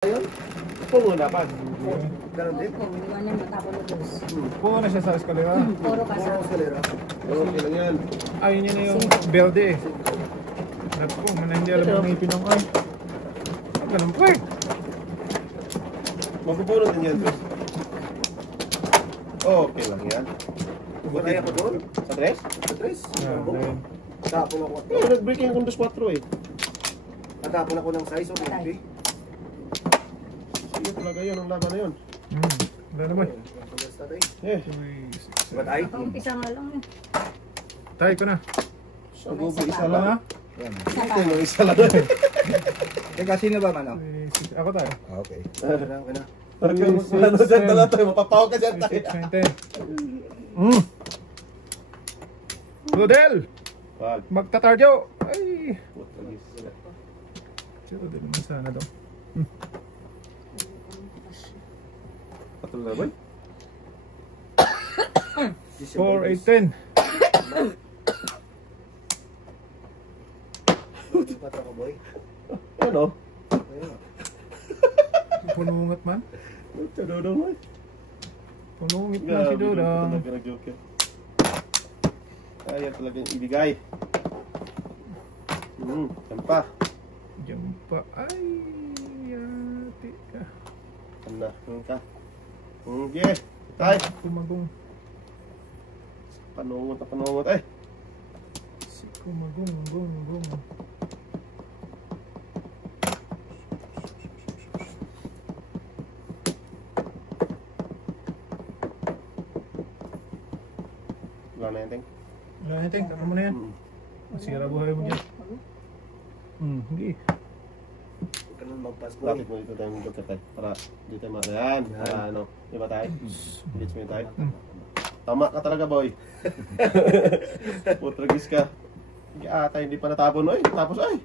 Pungo dapat. Ganun din. Iwanan mo, tapon mo dos. Pungo na siya sa eskalera. Puro ka sa... Okay lang yan. Ayun yun na yung berde eh. Naku, hindi alam mo na ipinong ay. Ganun po eh. Magpupuno din yan, Diyos. Okay lang yan. Kaya ko doon. Sa tres? Sa tres. Tapon ako. Nag-breaking kung 2-4 eh. Natapon ako ng size o 50. Sige talaga yun, ang laban na yun. Wala naman. Eh. Ba't ay? Umpisa nga lang eh. Tayo ko na. Sagubo, isa lang ha. Isa pa. Ito, isa lang. Teka, sino ba mano? Ako tayo. Okay. Okay na. Ano dyan na lang tayo, mapapaw ka dyan tayo. 6, 9, 10. Rodel! Wag. Magtatarjo! Ay! Rodel naman sana daw. Patuloy na ba? 4, 8, 10. Bata ko, boy. Ano? Punungat man. Ito, Dodong man. Punungit na si Dodong. Talaga nag-joke yan. Kaya talagang ibigay. Yan pa. Diyan pa. Ay! Yati ka. Ano ka? Okay. Tay. Kumagong. Panungot na panungot. Ay. Si kumagong. Gong. Wala na yan, Teng. Wala na, Teng. Tama mo na yan. Masira buhay mo dyan. Hindi. Huwag ka nang magpas, boy. Lapit mo dito tayo ng joker tayo. Para dito tayo yan. Para ano. Di ba tayo? Hits mo yun tayo. Tama ka talaga, boy. Putragis ka. Hindi ata, hindi pa natapon. Ay, tapos ay.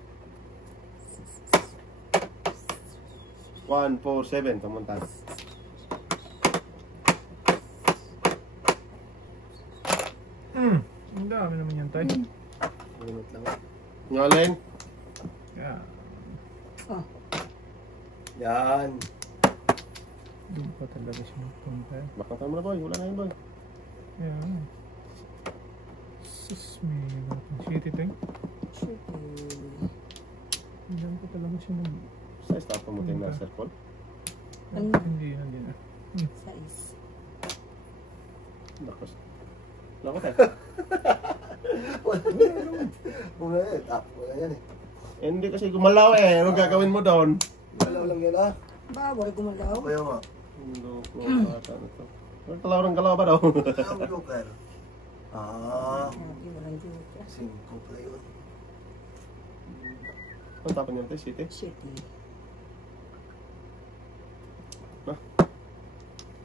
1, 4, 7. Kamuntan. Ang dami naman yan tayo. Minute lang. Ngaling. Yeah. Yan. Doon pa talaga siya magpunta. Makanta mo na, boy. Wala na yun, boy. Yeah. Sus, may shitty thing. Diyan pa talaga siya mag... Size tapon mo tayo na circle. Hindi na. Sais. Nakos. Lako tayo. Wala yan. Wala yan eh. Eh, hindi kasi gumalaw eh. Anong gagawin mo doon? Wala lang yan ah. Bawal gumalaw. Kaya nga. Galaw ng galaw ba daw? Ang joker. Ah. Grabe, walang joker. 5 pa yun. Ang tapon yun tayo, city. Shit eh.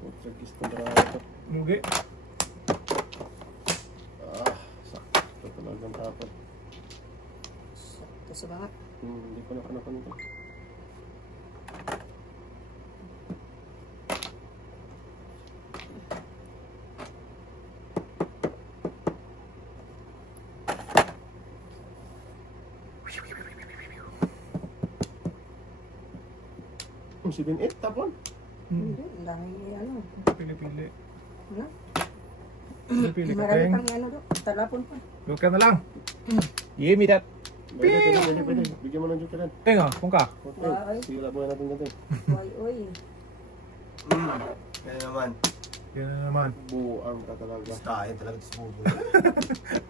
Putragis na ito. Mugi. Sakto talagang tapon. Sakto sa bangat. Hindi ko nakanapan ito. Ang 7-8 tapon. Hindi, ang dami ano. Pili-pili. Ano? Pili-pili ka, Marami Teng. pang ano doon. Talapon pa. Huwag ka na lang. Give me that. Pwede. Bigyan mo ng joker yan. Teng ah, kung ka. Okay. Sige lang buhay natin natin. Oy. Kaya naman. Yan na naman. Buang ka talaga. Stahin talaga sa bubo.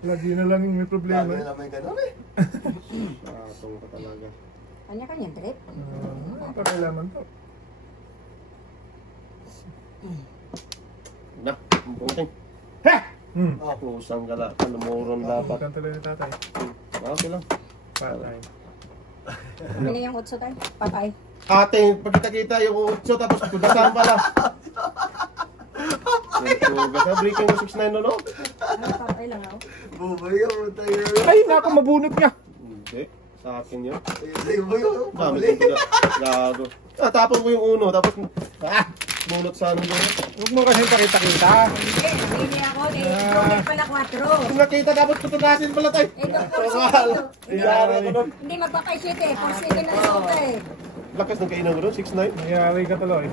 Lagi na lang yung may problema. Lagi na may ganun eh. Nakatong ka talaga. Kanya-kanya trip. Pakailaman to. Na, buting. Ha! Kusang gala. Palamuron dapat. Magkanta lang ni tatay. Okay lang. Patay. Ano na yung utso tayo? Patay. Ate, pagkita-kita yung 8 tapos kudasan pala. Breaking mo 6-9 no? Ano, patay lang ako. Buboy yung tayo. Ay, nako, mabunot niya. Hindi. Sa akin yun. Sa'yo mo yun. Dami kong pula. Gago. Tapon ko yung 1 tapos bunot sa ano doon. Huwag mo kasi pakita-kita. Hindi ako. Joker pala 4. Kung nakita dapat putunasin pala tayo. Ito, 4 Iyara ko doon. Hindi magpapay 7 eh. 4 7 na lang ito eh. lakas ng kainan ko doon, 6'9". Nangyari ka tuloy.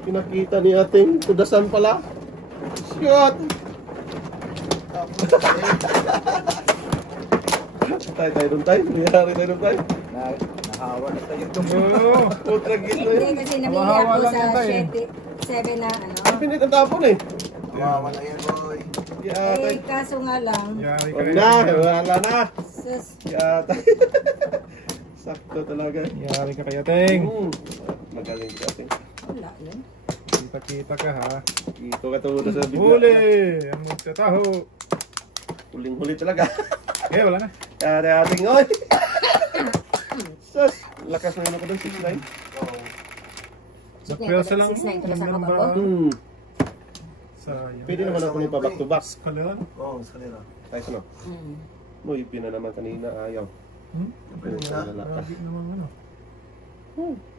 Pinakita ni ating tudasan pala. Shot! Tayo doon tayo. Nangyari tayo doon tayo. Nahawa na tayo. Oo. Putra git na Hindi yun. kasi nahiya Mahawa ako lang sa yun tayo. 7 na ano. Pinit ang tapon eh. Nahawa na yan, boy. Yatay. Kaso nga lang, Nangyari ka Huwag rin. na, wala na. sus, Yatay. Sakto talaga. Nangyari ka kaya, Teng. Magaling ka ating. wala yun. Kita-kita ka ha. Ito ka tulad sa bigla. Huli! Ang magtataho. Huling-huli talaga. Eh, wala na. Kaya ating, oy! Sus! Lakas na yun ako doon, 6'9". Napwersa lang. 6'9" tulas ako Ganun ba? ba? Sayang. Pwede naman ako nung pa-back to back. Kalan? Oo, sa kanila. Tayo sino? Hmm. Mo, ipin na naman kanina, ayaw. Pwede na. Lagi naman ano.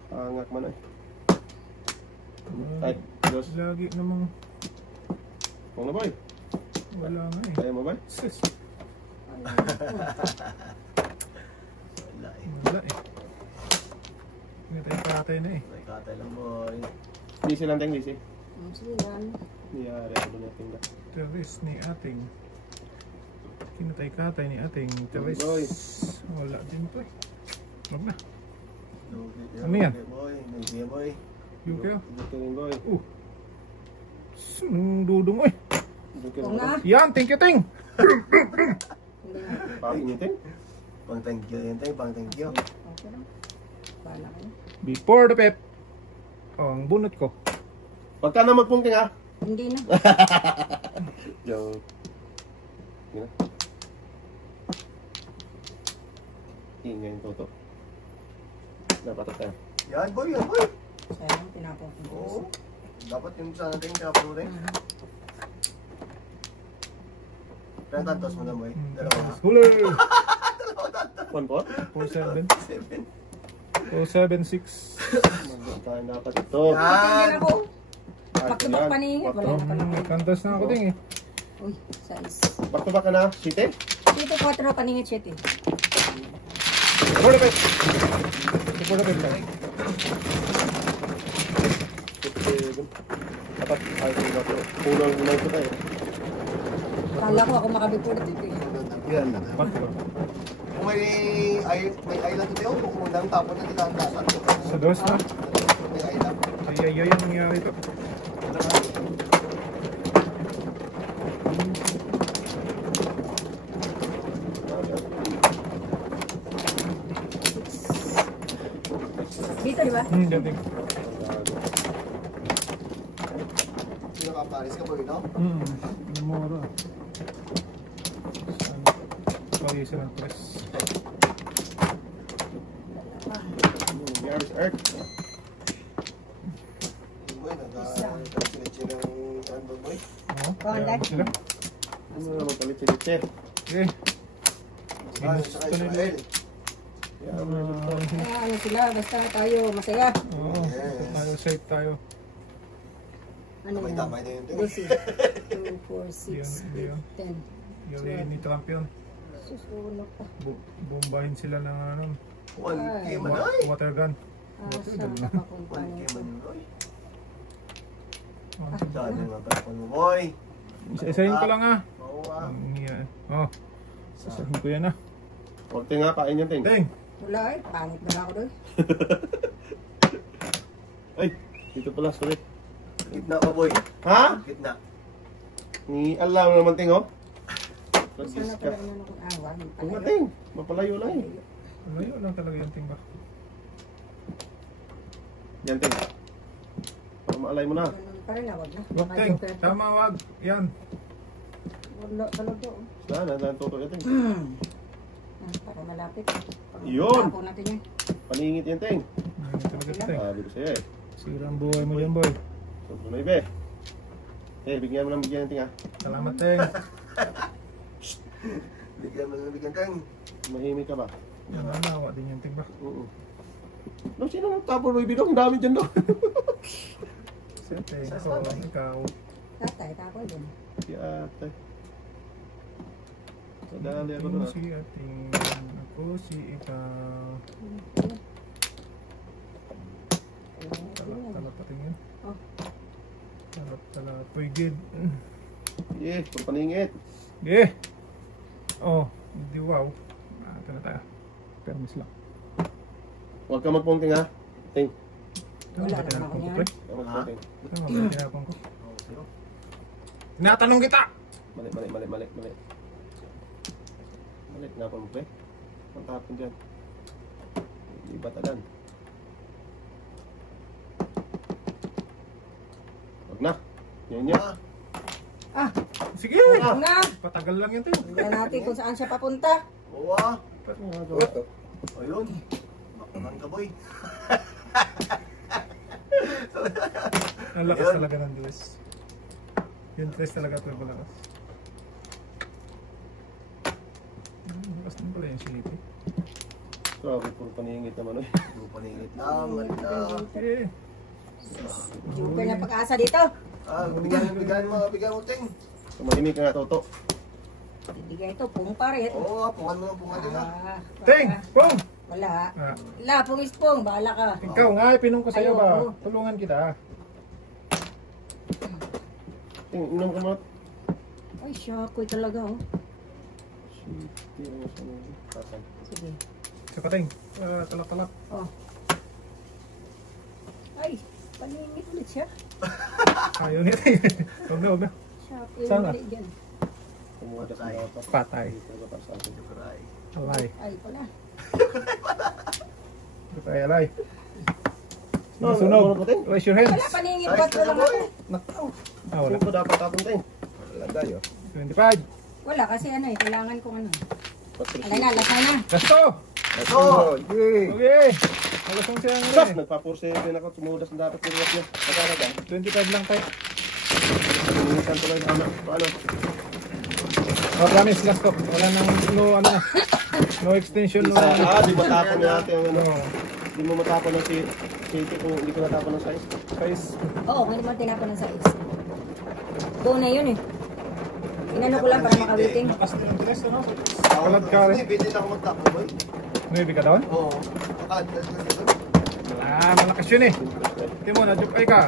Angat man eh. Ay, Diyos. Lagi namang Kung na boy, wala nga eh. kaya mo ba? Sis. Wala eh. Wala eh. Hindi tayo patay na eh. May katay lang, boy. Lisi lang tayong lisi. Sige yan. Niyari ako doon natin na. Teres ni ating kinatay katay ni ating Teres. Boy. Wala din to eh. Wag na. Ano yan? Boy, nagsiya, boy. Yung kayo. Dito rin boy. Sunong dudong oy. Dito Oo nga. Yan, thank you, Ting. Hindi nga. Pakingitin. Pang thank you yan tayo, pang thank you. Okay lang. Bahala ka na. Before the pep. Oh, ang bunot ko. Huwag ka na magpunting ah. Hindi na. Joke. Yun na. Ingay yung toto. Dapat tayo. Yan, boy, yan, boy. Sayang, tinapon ko. Oo. Dapat yung sana tayo, tinapon rin. Kaya tantos mo na, boy. Dalawa. Huli! One po? 4-7. 7. 4-7-6. Magdaan tayo dapat ito. Tingnan ako. Ah, Back-to-back yan. paningin. Wala na pala. Kantas na ako, Ting eh. Uy, size. Back to back ka na, City? Dito 4 paningin 7. Before the pep. Before the pep tayo. Dapat ayaw ko na ito. Unang ito tayo. Kala ko ako makabipur dito. Yan. Patlo. Kung may island tayo, kung unang tapon na nila ang tasan. Sa dos na. May island. Ay, ang nangyari ito. Dito, di ba? Dating. Sino ka, Paris ka, boy, no? Namora. Sorry, sila tres. Yaris Earth. Boy, nagka-sinitsi ng random, boy. Oo, Kondak. kaya sila. Ano na magpalit si Litcher? Okay. Ah, saka Israel. Kaya ano na ito. Kaya ano sila, basta tayo masaya. Oo, tayo safe tayo. Ano May yun? damay na yun, tayo. 2, 4, 6, Yun, 10. Yung ni Trump yun. Susunod pa. Bombahin sila ng ano, 1K man, ay! water gun. Saan nakapunta 1K nito? man yun, boy. Oh, Dali mga tapon mo, boy. Isa-isahin ko lang ah. Oo, ah. Oh, sasahin ko yan ah. Huwag tayo nga, kain yan, Ting. Ting! Wala eh, pangit na ako doon. Ay, dito pala, sorry. Gitna ka, boy. Ha? Gitna. Ni alam mo naman, Ting, oh. Sana Pagkis pala ka. naman akong awa. Huwag nga, Ting. Mapalayo lang eh. Malayo lang talaga yung ting ba? Yan, Ting. Para maalay mo na. Ganun pa rin ah, wag na. Wag ting, tama wag. Yan. Wala talaga oh. Sana, nantuto yan, Ting. Para malapit. Yun! Ako natin yan. Paningit yan, Ting. Yan talaga ito ting. Sabi ko sa'yo eh. Sira ang buhay mo dyan boy. Sobrang na ibe. Eh, bigyan mo ng bigyan ng Ting, ha. Salamat ting. Bigyan mo na bigyan kang. Mahimik ka ba? Yan nanawa din yung ting ba? Oo. No, sino nang tapo Ruby Dong? Ang dami dyan doon. Sige ting, ako, ikaw. Tatay, tako din. Si ate. Sadali ako doon, Ako ha. si ating, ako si ikaw. Uy, good. Yeah, puro paningit. Yeah. Oh, hindi wow. Ito na tayo. Permis lang. Huwag ka magpunting ha. Ting. Wala naman ako yan. Huwag ka magpunting. Tama ba yung tinapon ko? Tinatanong kita! Mali. Mali, tinapon mo pre. Ang tapon dyan. Hindi batagan. Huwag na. Yun niya. Ah, Sige! huwag na. Patagal lang yun, Ting. Tingnan natin kung saan siya papunta. Oo ah. Ito. Ayun. Makaman ka boy. Ang lakas Ayun. talaga ng dress. Yung dress talaga ito malakas. Lakas din pala yung silipin. Grabe, puro paningit naman eh. Paningit lang. Ganda. Eh, Joker na pag-asa dito. Ah, bigyan mo ting. Tumahimik ka nga, Toto. Bibigay ito, pung parit. Oo, pungan mo ng pungan din ah. Ting! Pong! Wala. Ah, Wala, pungis pong. Bahala ka. ikaw nga, pinong ko sa'yo ba? Ayoko. Tulungan kita. Ting, inom ka mo. Ay, syakoy talaga oh. Shit, tira mo sa mga. Tasan. Sige. Isa pa, Ting. Talak-talak. Oh. Ay, paningit ulit siya. Ayaw niya, Ting. Huwag na. Syakoy Saan na? ulit dyan. Kumuha ka sa mga Patay. Ito para sa akin. Alay. Ay, pala. Patay, alay. No, Sunog. ano po, Ting? Raise your hands. Wala, paningit ba ito lang ako? Ah, wala. Sino ko dapat tapon, Ting? Wala tayo. 25. Wala, kasi ano eh, kailangan kong ano. Patrick. Alay na, lasay na. Let's go! Oh, yay! Okay. Alas 11 ang Stop! ulit. Nagpa-4-7 ako. Tumudas na dapat yung niya. Magkano ba? 25 lang tayo. Tumulitan ko lang. Paano? Oh, promise, last talk. Wala nang, ano. No extension, no. Di ba tapon natin ang ano? No. Di mo matapon ng city kung hindi ko natapon ng size. Size. Oo, kung hindi mo tinapon ng size. Go na yun eh. Inano ko lang para makawiting. Lakas din ang dress, ano? Kalad ka rin. Pwede na ako magtapo boy. 9 ka doon? Oo. Kalad ka rin dito. Ah, malakas yun eh. Hindi mo, na-jukay ka.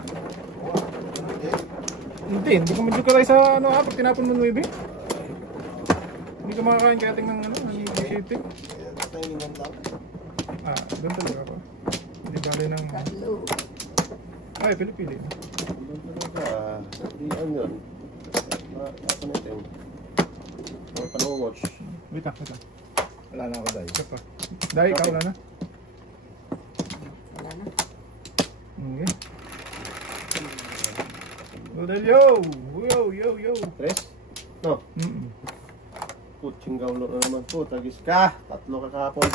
Hindi ka ma-jukay sa ano pag tinapon mo 9. Hindi ka makakain kaya tingnan ano, shooting. Ah, doon talaga ako. Hindi bali ng... Tatlo. Ay, pili-pili. Di ano yun. Ako na ito. Mga pano-watch. Wait lang. Wala na ako dahil. Isa pa. Dahil ikaw wala na. Wala na. Okay. Dahil yo! Tres? No. Mm-mm. Kutsing gaulo na naman po. Tagis ka. 3 ka kahapon.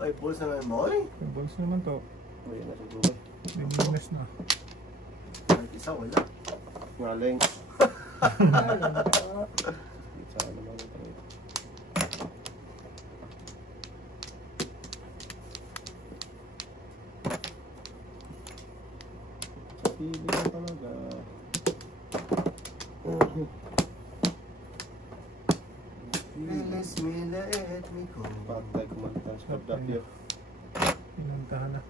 Ay, pulse na mo eh. Yung balls naman to. O yan na siguro. Linis na. Ay, isa wala. Ngaling. Isa naman ito. Sa pili lang talaga. Release me, let me go. Patay kumantas. Pagdapyo. Pinuntahan na.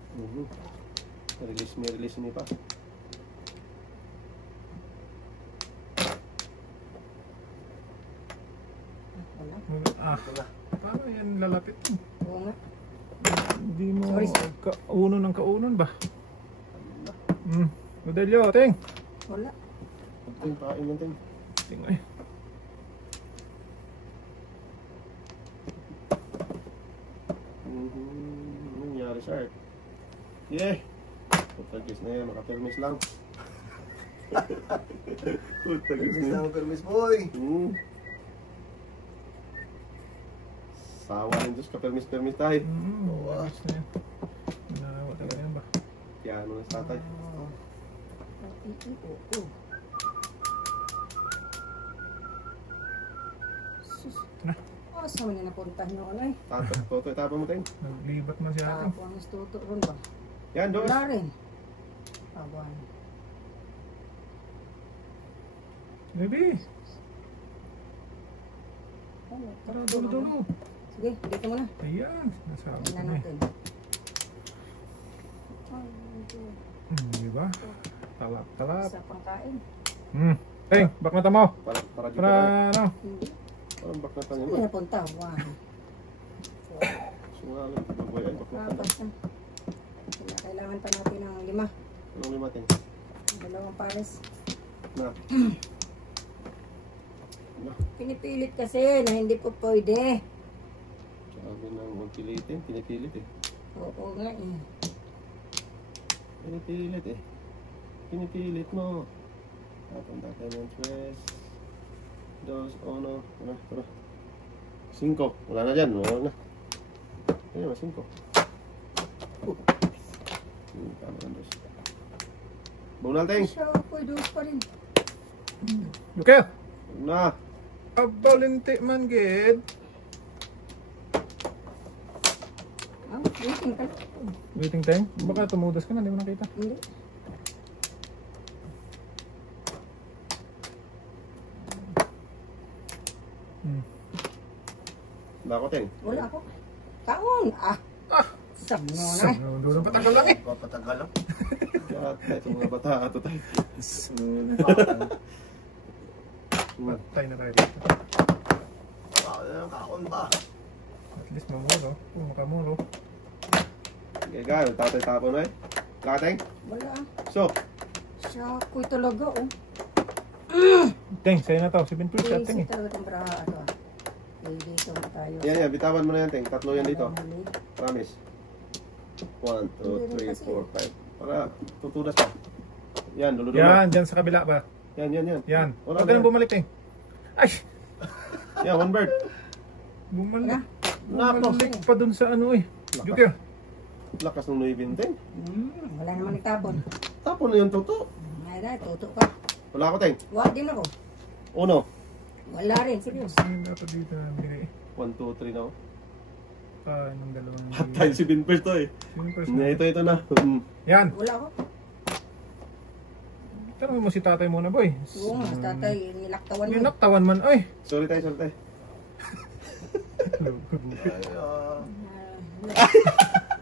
Release me pa. Wala. Ah, paano yan lalapit? Oo nga. Hindi mo Sorry. kaunon ng kaunon ba? Modelyo, ting! Wala. Ting, pain lang ting. Ting ay. Ano nangyari sa art? Yeah! Putagis na yan, makapermis lang. Putagis Release na na yan. ang permis boy. Sawa ng Diyos, kapermis-permis tayo. Ayos na yan. Nanawa talaga yan ba? Piano ng tatay. Oo. Sus. Na. Oh, saan niya napuntahan yung ano eh? Toto, itapon mo tayo. Naglibat man si ate. Tapos ang tuto ron ba? Yan, dos. Wala rin. Awan. Baby! Oh, Tara, dulo-dulo. sige, dito mo na. Ayan, nasabi ko Tingnan na eh. natin. Ay, ito. Di ba? Talap. Sa pangkain. Teng, bak na tamo. Para dito Para na. ano? Hindi. Parang bakla tayo. Saan napunta? Wow. Sumali. Bagway ay bakla tayo. Papas na. Kailangan pa natin ng 5. Anong limating? 2 pares. Na. Pinipilit kasi na hindi po pwede. Sabi ng huwag pilitin. Pinipilit eh. Oo nga eh. Pinipilit eh. Pinipilit mo. Tapon tayo ng 3, 2, 1. Tara. 5. Wala na dyan. Wala na. Ayan, 5. Tama ng 2. Bunal ting. Siya, pwede pa rin. Okay. Na. Abalinti man gid. Waiting ka. Waiting time. Baka tumudas ka na, hindi mo nakita. Hindi. Bako ting. Wala ako. Kaon. Sab mo na. Doon patagal lang eh. Papatagal lang. Lahat na itong mga bata. Ato tayo. Patay na tayo dito. Kaon ba? At least mamuro. Makamuro. Okay, gano'n. Tatay tapon na eh. Lakateng. Wala. So. Siya, kuy talaga oh. Teng, sa'yo na to. 7 plus at Teng Crazy eh. talaga itong braha. Ito ah. Dito na tayo. Yan, bitawan mo na yan, Teng. 3 yan dito. Mali. Promise. 1, 2, 3, 4, 5. Para tutunas pa. Yan, dulo-dulo. Yan, dyan sa kabila ba? Yan. Yan. Wala Huwag ka na nang bumalik Teng. Ay! yan, 1 bird. Bumalik. Nako. Bumalik pa dun sa ano eh. Joker. Lakas ng 9, Teng. Wala naman nagtapon. Tapon na yung tuto. Ay na, tuto ka. Wala ako, Teng. Wala din ako. 1. Wala rin, serious. Ano dapat dito na bigay? 1, 2, 3 na ako. Ng dalawang... Tayo si Bin first to eh. Ito na. Yan. Wala ako. Tanong mo si tatay muna boy. Oo nga, tatay, nilaktawan mo. Ninaktawan man. Ay! Sorry tayo.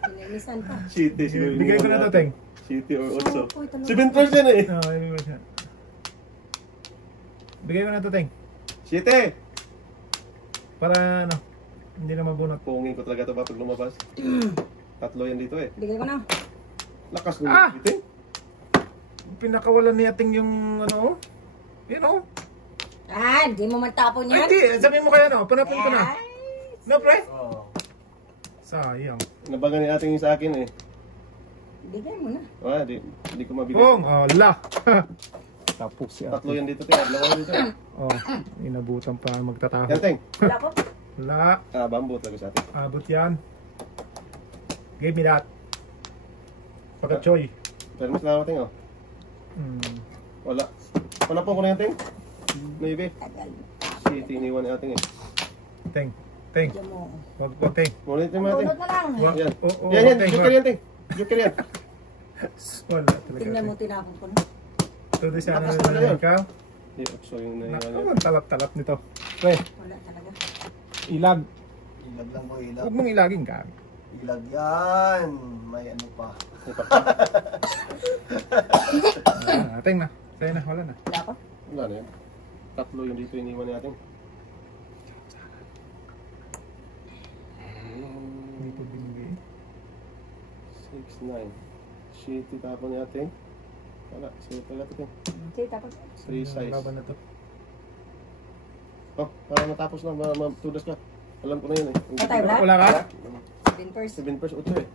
Pinilisan pa. City, siguro. Bigay ko na to, Teng. City or Siya, 8. kuy talaga. Si Bin first yan eh. Ibig ba siya? Bigay ko na to, Teng. City! Para ano, hindi na mabunot. Pungin ko talaga ito ba pag lumabas? 3 yan dito eh. Bigay ko na. Lakas ng Ah! City. Pinakawalan ni Ating yung ano, yun o. Ah, di mo matapon Ay, yan? hindi. Sabihin mo kaya no, panapin ko na. Ay, No, pre? Oo. Sayang. Nabagan ni ating sa akin eh. bigay mo na. Wala, di ko mabigay. Bong, ala. Tapos si 3 Ating. yan dito, Teng. 2 yan dito. Oh, inabutan pa magtataho. Yan, Teng. Wala ko. Wala. Bamboo talaga sa atin. Abot yan. Give me that. Pagka-choy. Pero mas nawa, Teng, oh. Wala. Wala po ko na yan, Teng. Maybe. Tagal. City, iniwan ni ating eh. Teng. Teng. Bigyan mo. Wag, Teng. Muna ito mga, Teng. Tulog na lang. Wag. Yan. Oo, Yan, Teng. Joker yan, Teng. Joker yan. Wala talaga. Tingnan mo, Teng. tinapon ko na. Tuloy sana Lakas pala yun. na ikaw. Di, so yung naiwan Naku, yan. ang talap-talap nito. Pre, Wala talaga. ilag. Ilag lang mo, ilag. Huwag mong ilagin ka. Ilag yan. May ano pa. Teng na. Sa'yo na, wala na. Wala ko. Wala na yan. 3 yung dito iniwan ni ating. Hindi po binigay. 6, 9. City tapon ni ating. Wala, sige pala ito, Teng. Sige, tapos. 3 size. Laban na to. Oh, para matapos na, matudas ka. Alam ko na yun eh. Patay, wala? Wala ka? Bin first. 7 first, 8 eh.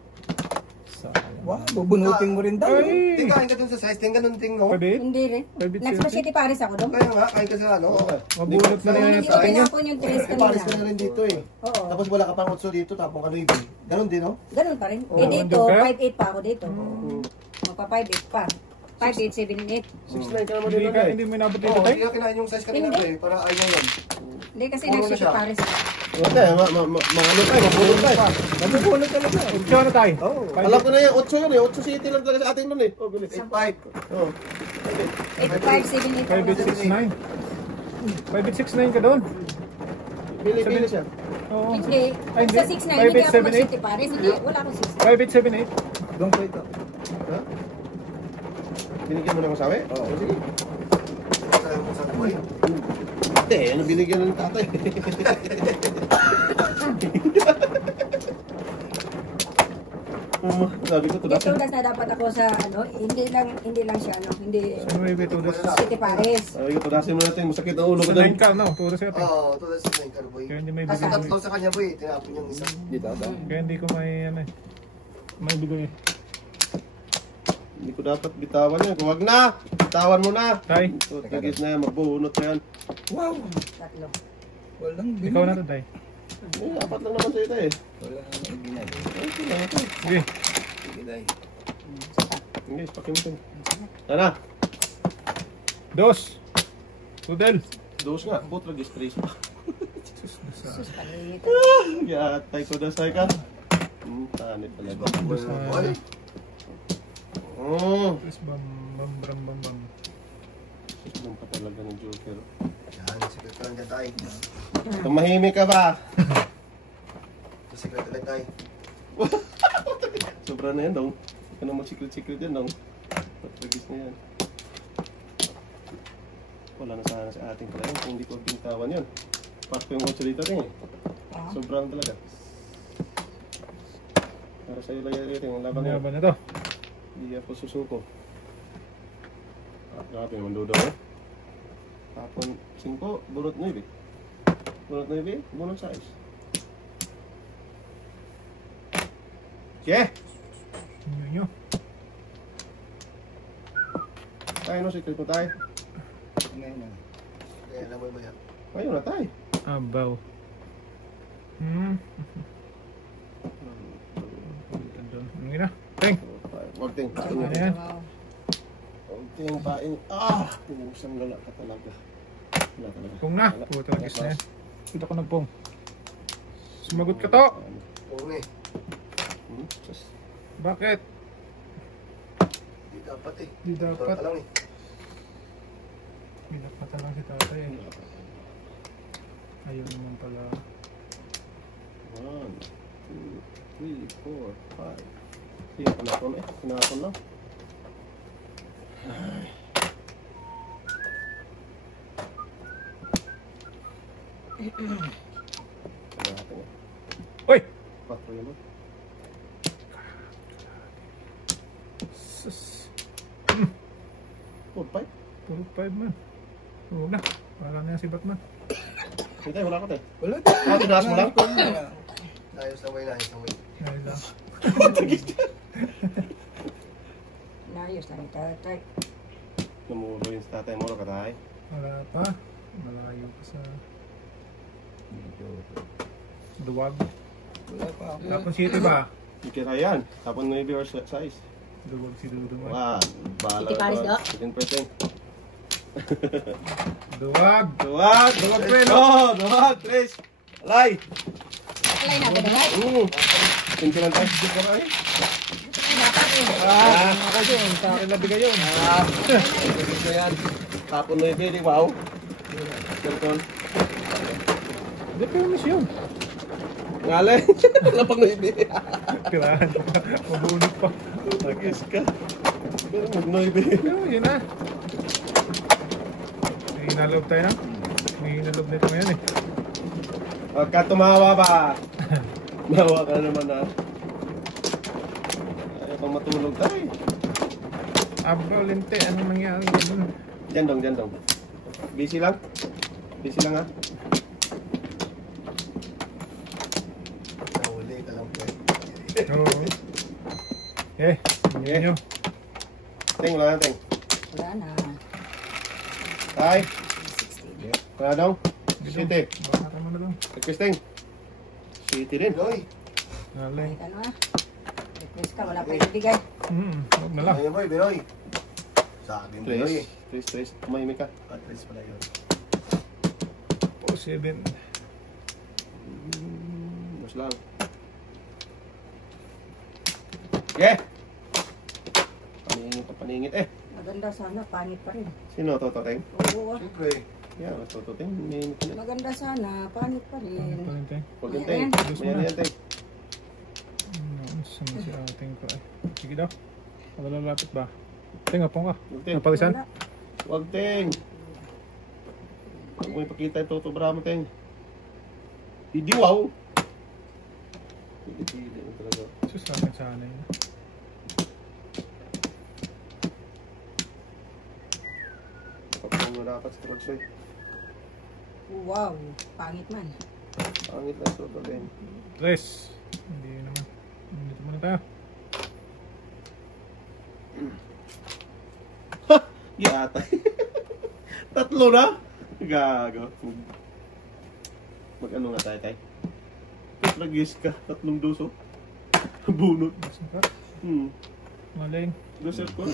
Sayang. Wow, bubunutin mo rin daw. Ay! Ting, kain ka dun sa size. Ting, ganun ting, no? Pabit? Hindi rin. Pabit Next siya. pa City Paris ako doon. Kaya nga, kain ka sa ano? Mabulot na rin Hindi yung ko tayo. tinapon yung tres Paris ka kanina. na rin dito eh. Oo. Tapos wala ka pang utso dito, tapong ka Louis V. Ganun din, no? Ganun pa rin. Oo, Eh dito, andun ka? 5'8 pa ako dito. Magpa 5'8 pa. 5'8, 7'8. 6'9 ka naman Hindi dito ka, eh. hindi mo inabot dito Oo, tayo? hindi ka kinain yung size kanina Hindi. eh. Para ayaw yan. Hindi kasi Puro next na City siya. Paris. Wala, ano tayo, mabulot tayo. Nabubulot talaga. Udsyo na tayo. Oo. Alam ko na yan, 8 yun eh. 8 City lang talaga sa ating nun eh. Oh, bilis. 8-5. Oh. 8'5, 7'8 ako. 5'8", 6'9". 5'8", 6'9" ka doon. Bili siya. Oo. Hindi. Ay, hindi. Sa 6'9, hindi ako 5'8", mag City Paris. Hindi, wala akong 6'9. 5'8", 7'8". Doon ko ito. Binigyan mo na masawi? Oo, sige. Sabi mo sa boy. Ate, ano binigyan ng tatay? Sabi ko, May tudasin. tudas na dapat ako sa ano, hindi lang siya ano, hindi Ano may bitudas? City Paris. Sabi ko, tudasin mo natin. Masakit ang ulo ko Sa doon. 9 ka, no? Puro sa atin. Oo, tulad sa 9 car boy. Kaya hindi may Kasi bigay. tatlo sa kanya boy, tinapon yung isa. Dito ata. Kaya hindi ko may, ano eh. May bigay. Hindi ko dapat bitawan yan. Huwag na! Bitawan mo na! Tay, So, tagis na yan. Magbunot na yan. Wow! Tatlo. Walang ikaw na to, Tay. Eh, apat lang naman sa'yo tayo. Walang ginay. Okay lang ito. Sige. Ginay. Sige, pakimutin. Tara! Dos. Pudel. Dos nga. Both registration. Sus, paliit. Yatay ko na sa'yo ka. Tanit talaga. Boy. Tapos bam, bam, bam, bam, bam. Susunod pa talaga ng Joker. Yan, secret lang dyan tayo. Tumahimik ka ba? Secret lang tayo. Sobra na yan dong. Hindi ka na mag-secret-secret yan dong. Patagis na yan. Wala na sana sa ating pala yun. Kung hindi ko bintawan yun. Pakto yung 8 dito rin eh. Sobrang talaga. Para sa'yo lang yan rin. Ang laban Ano yan. ba na to? Hindi ako susuko. Grabe naman doon eh. Tapon 5, bunot 9. Bunot 9, bunot 6. Yeah! Inyo nyo. Tayo no, secret mo tayo. Ngayon. Kaya alam mo yan. Ngayon na tayo. Abaw. Hmm. Ang ina. Teng. Huwag ting. Ano yan? Huwag ting pain. Ah! Pinusang lala ka talaga. Wala talaga. Pong na. Puta lang na yan. Kita ko nagpong. Sumagot ka to. Oo nga eh. Just Bakit? Di dapat eh. Di dapat. Ito lang eh. Pinapata lang si tatay eh. Ayun naman pala. 1, 2, 3, 4, 5. Sige, panakon eh. Panakon lang. Ay. Panakon eh. Uy! 4 yun. Sus. 4, 5. Puro 5 man. Huwag na. Para na yan si Batman. Sige tayo, wala ko tayo. Wala. Ah, tinaas mo lang? Ayos na way, ayos na way. Ayun lang. Nayos na rin tatay. Namuro yung sa tatay mo, ka tayo. Wala pa. Malayo pa sa duwag. Wala pa ako. Tapon City ba? Ikira yan. Tapon maybe or size. Duwag si Dudu man. Wah, bahala Iti Paris ba? do? 10%. Duwag! Duwag! Duwag preno! Duwag! Tres! Alay! Alay na, gadagay. Pinto lang tayo. Dito ka rin. Dapat eh. Ako yun. Sa akin nabigay yun. Gusto yan. Tapon na yung pili. Wow. Ganton. Hindi pa yung mission. Ngalay. Lapang na yung pili. Tirahan pa. Mabunot pa. Nagis ka. Pero mag-noibe. Pero yun na. May hinaloob tayo na. May hinaloob nito ngayon eh. Huwag ka tumawa ba? Mawa ka naman na. Ayaw pang matulog tayo. Abro, lente. Anong nangyari doon? Diyan dong, diyan dong. Busy lang. Busy lang ha. Nahuli ka lang po eh. Oo. Eh, yun nyo. Ting, wala na ting. Wala na. Tay. 16. Wala dong. City. Baka mo na doon. Requesting. City rin. Pinoy. Nalay. Ano ah? Request ka, wala pa ibigay. Huwag na lang. Ayun boy, Pinoy. Sabi mo Pinoy eh. Trace. Tumahimik ka. Atlas pala yun. Oh, 7. Mas lang. Yeah! Paningit eh. Maganda sana, pangit pa rin. Sino to, Toteng? Oo. Siyempre. Yeah, mas Toteng. Paningit ka na. Maganda sana, pangit pa Ano rin. pa rin tayo? Huwag yung Teng. Mayan yan, Teng. Saan si ating ko eh. Sige daw. Wala lapit ba? Ting, apong ka. Ting. Napalisan? Wala. Huwag, Ting. Huwag mo ipakita yung Toto Brahma, Ting. Hindi, wow. Hindi mo talaga. Susamin sana yun. Kapag mo dapat sa Trotsoy. Wow, pangit man. Pangit lang Toto, Ting. 3. Hindi naman. Dito muna tayo. Ha! Giatay. Tatlo na? Gago. Mag-ano nga tayo, tay? Nag-guess ka. 3 doso. Bunot. Maling. Doser ko.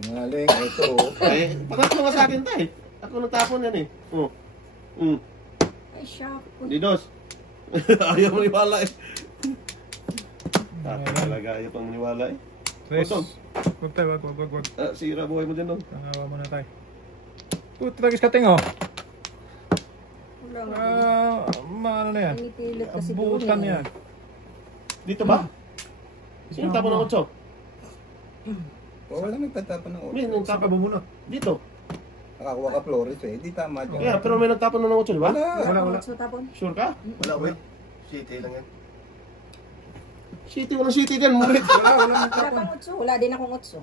Singaling, ito. Eh, patatlo nga sa akin, tay. Ako nagtapon yan eh. Oh. Ay, shock. Di dos. Ayaw mo niwala eh. Tapos talaga ayaw pang maniwala eh. 3. Otong. Huwag tayo, wag. Sira buhay mo dyan doon. Tangawa muna tayo. Tragis ka, Ting, oh. Wala nga. Ano na yan? Pinipilit kasi doon Abutan eh. yan. Dito ba? Sino tapon ng 8? O, wala nagtatapon ng May oras. Saan ka nagtapon. bumunot? Dito. Nakakuha ka Flores eh. Di tama dyan. Kaya, pero may nagtapon na ng 8, di ba? Wala. So, tapon. Sure ka? Wala, wait. City lang yan. City, walang city dyan. Murit. Wala Wala pang utso. Wala din akong utso.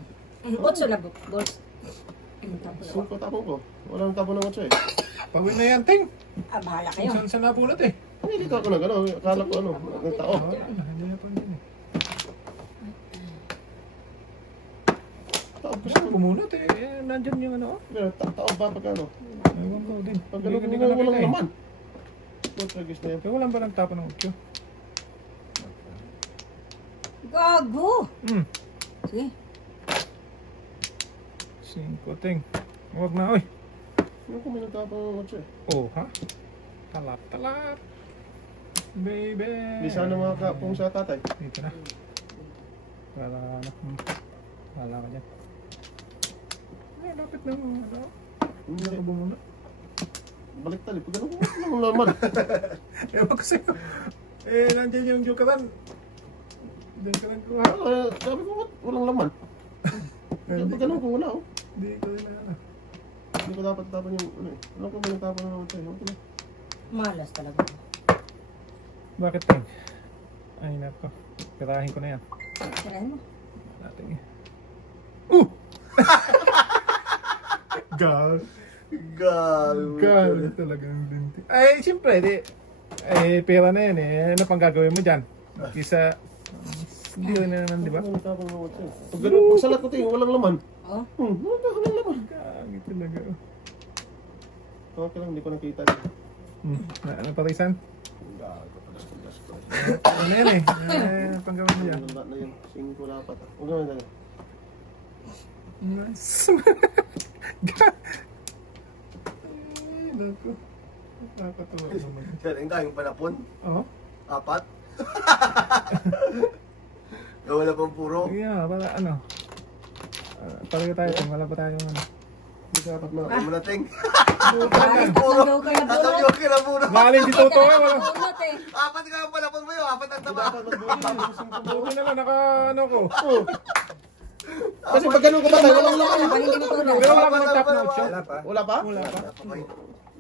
Utso na balls. Tapon ako. Sure ko tapon ko. Walang tapon ng 8 eh. Pawin na yan, Ting. Ah, bahala kayo. Saan napunot eh? Hindi ka ako nag ano. Akala ko ano. Nagtao. Hindi na pwede eh. Taob ko Saan siya. bumunot eh? Nandyan yung ano, oh. Pero taob ba pag ano? Ewan ko din. Pag Hindi ano ko ko walang nakita eh. naman. Tragis na yan. Kaya walang ba nagtapon ng utyo? Gago! Sige. 5, Ting. Huwag na, oy. Ano kung may nagtapon ng 8 eh? Oh, ha? Talap. Baby. Di sana mga kapong sa tatay. Dito na. Wala na. Wala ka dyan. Ay, lapit na mo. Hindi Hindi. ka bumunot. Balik tali. Pag ano ko walang naman. Ewan kasi. Nandiyan yung jokeran. Diyan ka lang kuha. Sabi ko, walang laman. Pag ano ko wala oh. Hindi ko rin na. Hindi ko dapat tapon yung ano eh. Alam ko may nagtapon ng 8 eh. Malas talaga. Bakit, Ting? Ay, nako. Pirahin ko na yan. Sirahin mo. Natin eh. Gal. Gal talagang binti. Ay, siyempre, di. Pera na yan eh. Ano pang gagawin mo dyan? Kisa, hindi rin na naman, di ba? May nagtapon ng 8 eh. Pag ganun, pag salat ko tingin, walang laman. Oh. Walang laman. Gagi talaga. Okay lang, hindi ko nakita. Ano pa risan? Gago, padas ko. Ano yan eh? Pang gawin mo dyan. Wala na yun. 5 dapat. Huwag naman tayo. Nice. Ay, naku. Nakakatawa naman. Sir, ang daming panapon. Oo. 4. Wala pang puro. Yeah, wala ano. Talaga tayo, Ting. Wala pa tayong ano. Hindi dapat na. Ano mo na, Ting? Tatlong joker na Tatang bunot. yung kila puro. Galing si Toto eh. Wala. Bunot eh. 4 ka ang panapon mo yun. 4 ang taba. Dapat magbuhay. Okay na lang, naka ano ko. Kasi pag ganun ko ba tayo, walang laman. Pag hindi mo tunas. Pero wala akong top notch. Wala pa. Wala pa? Wala pa.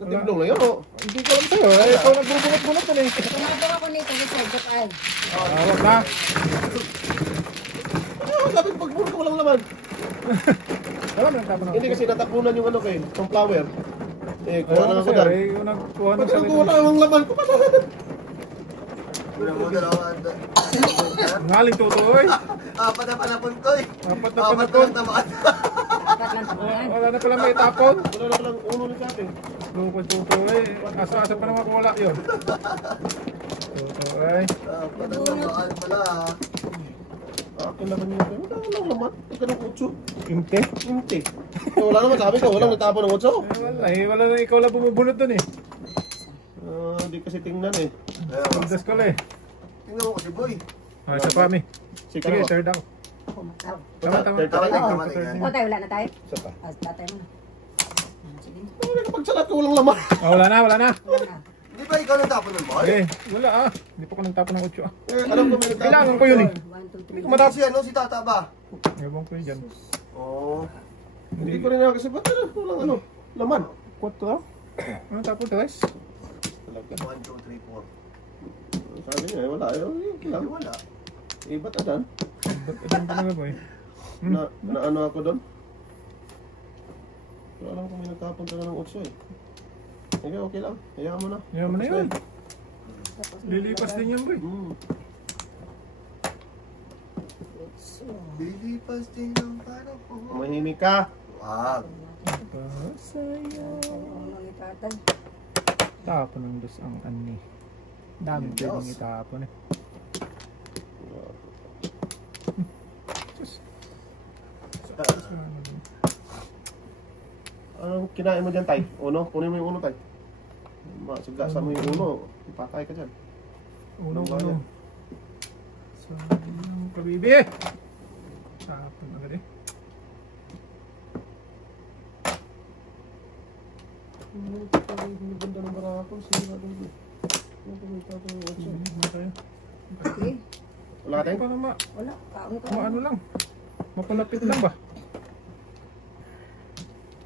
Natimblong lang yun oh. Hindi ko alam sa'yo. Ikaw nagbubunot-bunot na eh. Tumagawa ko nito sa side ay. Wag na. Dapat pagburo ko walang laman. Wala mo nagtapon ako. Hindi kasi natapunan yung ano ko eh, yung flower. Eh, kuha Wala na na ako sa'yo. dyan. Yung nagkuha ng Pag sarili. wala ang laman ko, Una mo, dalawa. Ngaling Toto eh. 4 na panapon ko eh. 4 na 4 panapon. na tamaan. Dapat lang tapunan. Wala na pala may tapon. wala na palang uno ni sa akin. Lukod Toto eh. Asa-asa pa naman kung wala yun. Toto eh. 4 na tamaan pala. Akin naman yun. Wala lang laman. Ika ng 8. Inte. Hindi. Wala naman sabi ko, walang natapon ng 8. Wala eh. Wala na ikaw lang bumubunot dun eh. Hindi kasi tingnan eh. Pagdas ko lang eh. Tingnan mo kasi, boy. Isa pa kami. Sige, third ako. Tama. Tama. O tayo, wala na tayo. Isa pa. Tatay mo na. Sige. Pag salat ko, walang laman. Wala na. Wala na. Di ba ikaw nang tapon ng boy? Eh, wala ah. Hindi pa ko nagtapon ng 8 ah. Alam ko may nagtapon. Kailangan ko yun eh. 1, 2, 3. Hindi ko matapos. Si ano, si tata ba? Ewan ko yun dyan. Oh. Hindi ko rin nakakasabat. Walang ano. Laman. 4. Ano tapos guys? Talaga. 1, 2, 3, 4. Sabi niya, wala. Yun lang. Wala. Ba't adan? Ba't ilan talaga boy? Na ano ako doon? Pero alam ko may nagtapon talaga ng 8 eh. Sige, okay lang. Hayaan mo na. Yan mo na Tapos yun. Lilipas din yan boy. Lilipas din ng panahon. Mahimik ka. Wag. Sa'yo. Ano ni tatay? Tapon ng dos ang ani. Dami pwedeng itapon eh. Anong kinain mo dyan, Tay? Uno? Kunin mo yung uno, Tay. Masagasa mo yung uno. Ipatay ka dyan. Uno. Sayang kabibi. Tapon agad eh. Ganda ng barako. Sira din. Okay. Wala ka, Tay? Para Wala. Kaon ka. ano lang. Mapalapit lang ba?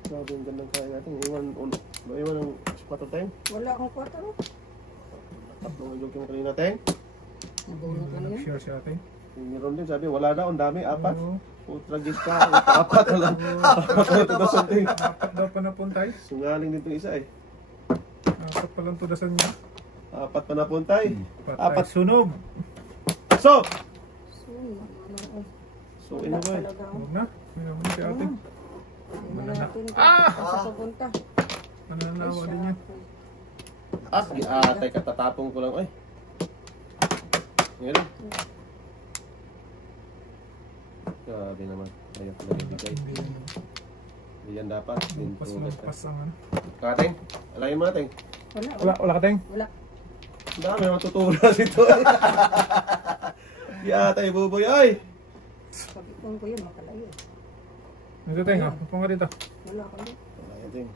Grabe yung gandang kaya natin. Iwan ang sapato, Tay. Wala akong kwarto. No? Tatlong ilog yung kanina, Tay. Nabunot lang yun. Share siya atin. Meron din, sabi, wala na. Ang dami. 4. Oo. Utragis ka. 4 na lang. 4 na something. 4 daw pa napuntay. Sungaling din itong isa eh. 4 pa lang tudasan niya. 4 pa napuntay. Patay sunog. So! So, So, ino ba eh? Huwag na. May naman si atin. Ah! Sa pupunta. Mananawa din yan. Teka, tatapong ko lang. Ay. Ngayon. Grabe naman. Ayaw ko lang ibigay. Hindi yan dapat. Pas ang ano. Kateng, alayin mo natin. Wala ka teng? Wala. Ang dami naman tutulas ito. Di ata ibuboy. Ay! Pagkipon ko yun, makalayo. Nito teng ha. Upang ka dito. Wala ko yun. Alayin din.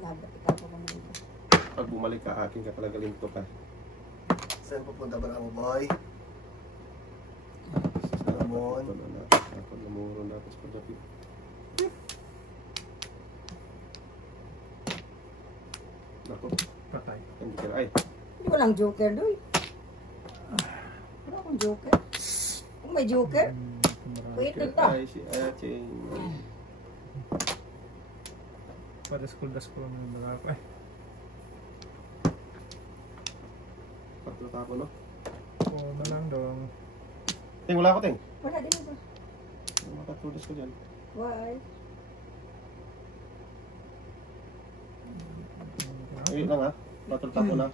Labat, itapo ko na dito. Pag bumalik ka, akin ka talaga linto ka. Saan pupunta ba ang boy? Lamon. Ako namuro na tapos pagdating. Ako, Patay. hindi ka ay. Hindi walang joker doy. Wala akong joker. Kung may joker, wait na ta. Ay, si Aching. Padaskol-daskol na yung baga ko eh. Patlo ako, no? Oo, malang dong. Ting, wala ako, Ting. Wala din ito. Makatulis ko dyan. Why? Ulit lang, ha? Patlo ako na.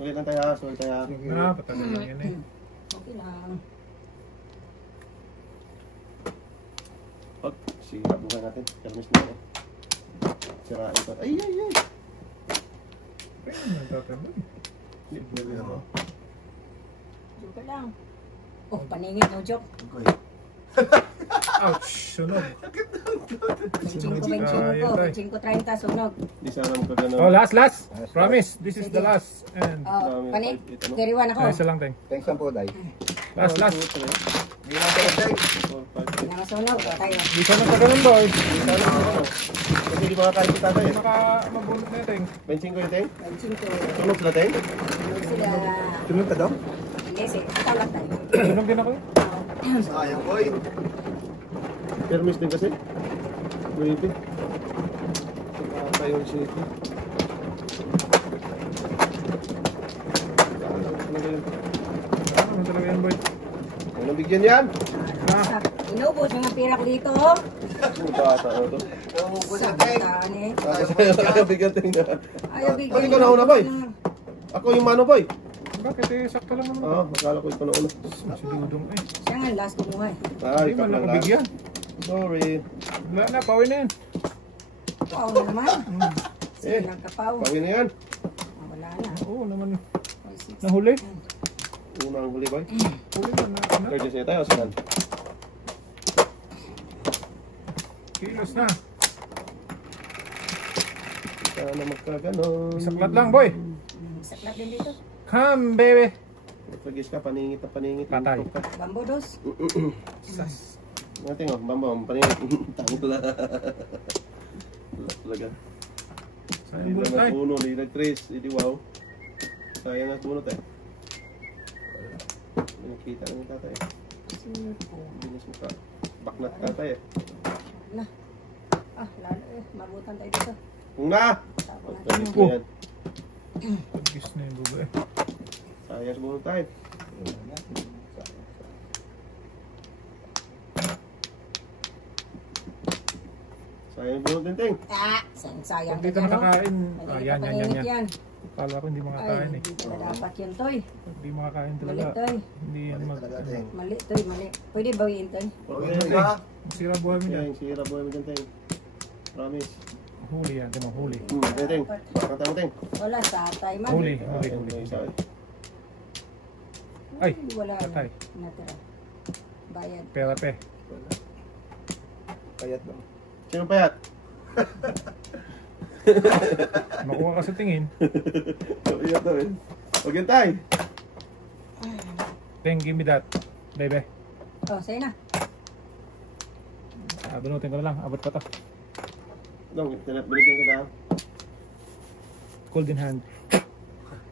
Ulit lang tayo, ha? Sorry tayo, ha? Sige na, patagay lang yan eh. Okay lang. Pag, sige, buhay natin. Kalmis na ako. Sira ito. Ay, ay, ay! Kaya nagtatamay. Hindi mo. Joker lang. Oh, paningit no joke. Goy. Ouch! Sunog. 25-30 sunog. Di sana mo ka gano'n. Oh, last! Promise, this is the last. And Oh, pani, kiriwan ako. isa lang teng. Thanks ang po, Day. Last! Hindi na tayo, Day. Hindi na sunog. Tayo. Di ka nagkaganon boy. Kasi di mga tayo kita tayo. Baka mabunot na teng. Benching ko yung Ting. 25. Tunog sila, Ting. Sunog sila. Sunod ka daw? Hindi, ikaw lang tayo. Sunog din ako eh. Sayang, boy. Permis din kasi. Maybe. Tayo yung city. Ano talaga yan boy? Ano bigyan yan? Inubos mga pira ko dito. Ano bata ano to? Namumukod na, Day. Saan eh. Ayaw bigyan Ting. Ayaw bigyan. Ay, ikaw na una, boy. Ako yung mano, boy. Bakit eh? Sakto lang naman. Oo, akala ko ito na una. Si Dudong eh. Siya nga last kumuha. Ay, Hindi man ikaw ako lang. bigyan. Sorry. Wala na, pawin na yan. Kapaw na naman. Sige Eh, lang kapaw. pawin na yan. Wala na. Oo naman. Ay, six. Nahuli. Unang huli, boy. Huli na. Gorgeous niya tayo, saan? Kilos na. Sana magkaganon. Isaklat lang boy. Saklat din dito. Come baby. Pagis ka, paningit na paningit. Patay. Lintok ka. Bambo dos. Sas. Natin oh, bambam, paningin. Tangla. Wala talaga. Sayang Hindi bunot lang tayo. nagpuno, hindi nag-trace. Hindi wow. Sayang nagpunot eh. Nakita ng tatay. Binis mo ka. Baknat tatay eh. Na. Ah, lalo eh. Mabutan tayo dito. Kung na! Tapos na. Pagkagis mo yan. Pagkis na yung bugo eh. Sayang sa bunot tayo. Sayang yung bunot din, Ting. Ah, sayang Pag di ka nakakain, yan. yan. Kala ko hindi Ay, makakain eh. hindi na dapat yun, Toy. Pag di makakain Mali, talaga, Toy. hindi yan mag... Talaga, Ting. Mali, Toy, mali. Pwede bawiin, Toy. Okay, Di ba? Sira buhay mo yan. Ting, sira buhay mo dyan, Ting. Promise. Huli yan, di mo huli. Okay, Ting. Bakit mo, Ting. Wala, satay man. Huli. Okay, isa. Ay, Wala na. patay. Natira. Bayad. Pera pe. Payat lang. Sino payat? Makuha ka sa tingin. Payat daw eh. Huwag yan tayo. Then give me that. Bebe. Oh, sa'yo na. Bunutin ko na lang. Abot pa to. Dong, binigyan ka na. Cold in hand.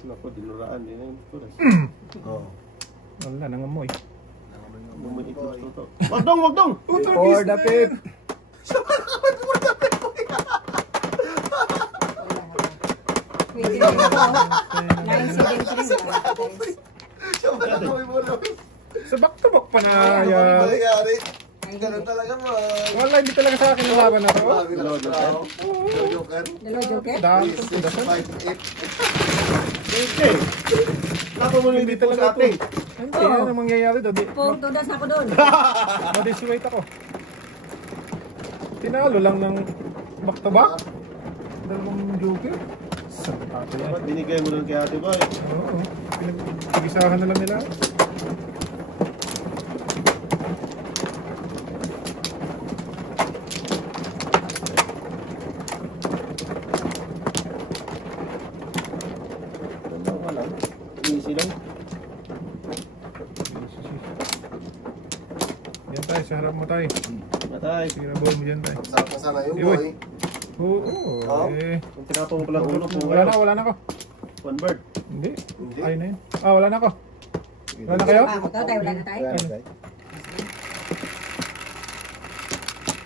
Naku, dinuraan din yun. Oo. Wala, nangamoy. Bumalik ko ito. Wag dong, wag dong! Before the pit. Wala na. Pwede rin ito. 973 na. Siya ba na kami mo lang? Sa back to back pa na Ano yan. ba nangyari? Ay, Ganun talaga mo. Wala, hindi talaga sa akin ang laban na to. Bago na sa tao. Joker. Dalawa, Joker? Dami 6, kong tudasan. 5, 8. Okay. Naku mo Hindi hindi po talaga sa ating. Hindi, yan ang mangyayari doon. Pong tudas na ako doon. Madiswait ako. Tinalo lang ng back to back. Dalawang joker. Sa tato yan. Dapat binigay mo rin kay ate boy. Oo. Pinag-isahan na lang nila. Wala. Easy lang. Yan tayo, sa harap mo tayo. Matay. Sira ball mo dyan tayo. Sarap na sana yung Iwoy. boy. Oo. Oh. Eh. Kung tinapon mo pala ulo kung Wala na ako. One bird. Hindi. Hindi. Ayun na yun. Ah, wala na ako. Wala na kayo? Ah, tayo, wala na tayo. Wala na tayo.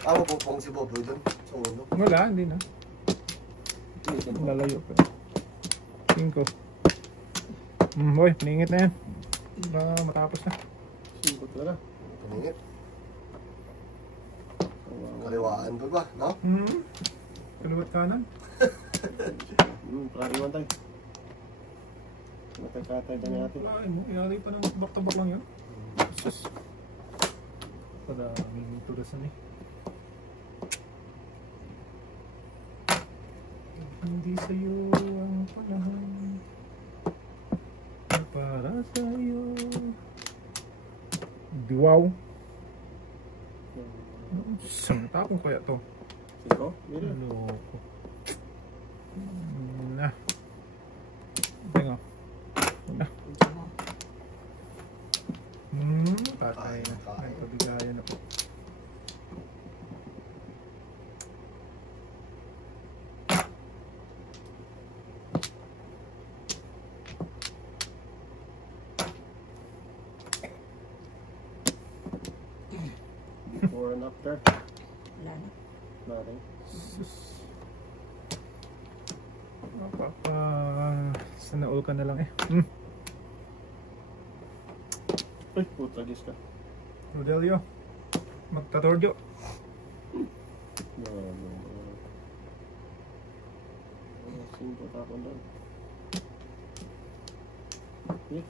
Ako po pong si Boboy doon. Sa ulo. Wala, hindi na. Lalayo pa. 5. Boy, piningit na yan. Para matapos na. Simple talaga. Tumingit. Kaliwaan doon ba? No? Kaliwat kanan. Prariwan tayo. Matay-katay ba natin? Ay mo, yari pa ng back-to-back lang yan. Sus. Padaming tudasan eh. Hindi sa'yo ang panahon para sa'yo. Wow. Saan tapong kaya to? Siko? Mira. Loko. Na. Tengo. Na. Patay na. Ay, pabigayan ako. Before and after. Wala na. Nothing. Sus. Sana all ka na lang eh. Uy, puta gis ka. Rodelio. Magtatordio. No. Simple tapon doon. Eh.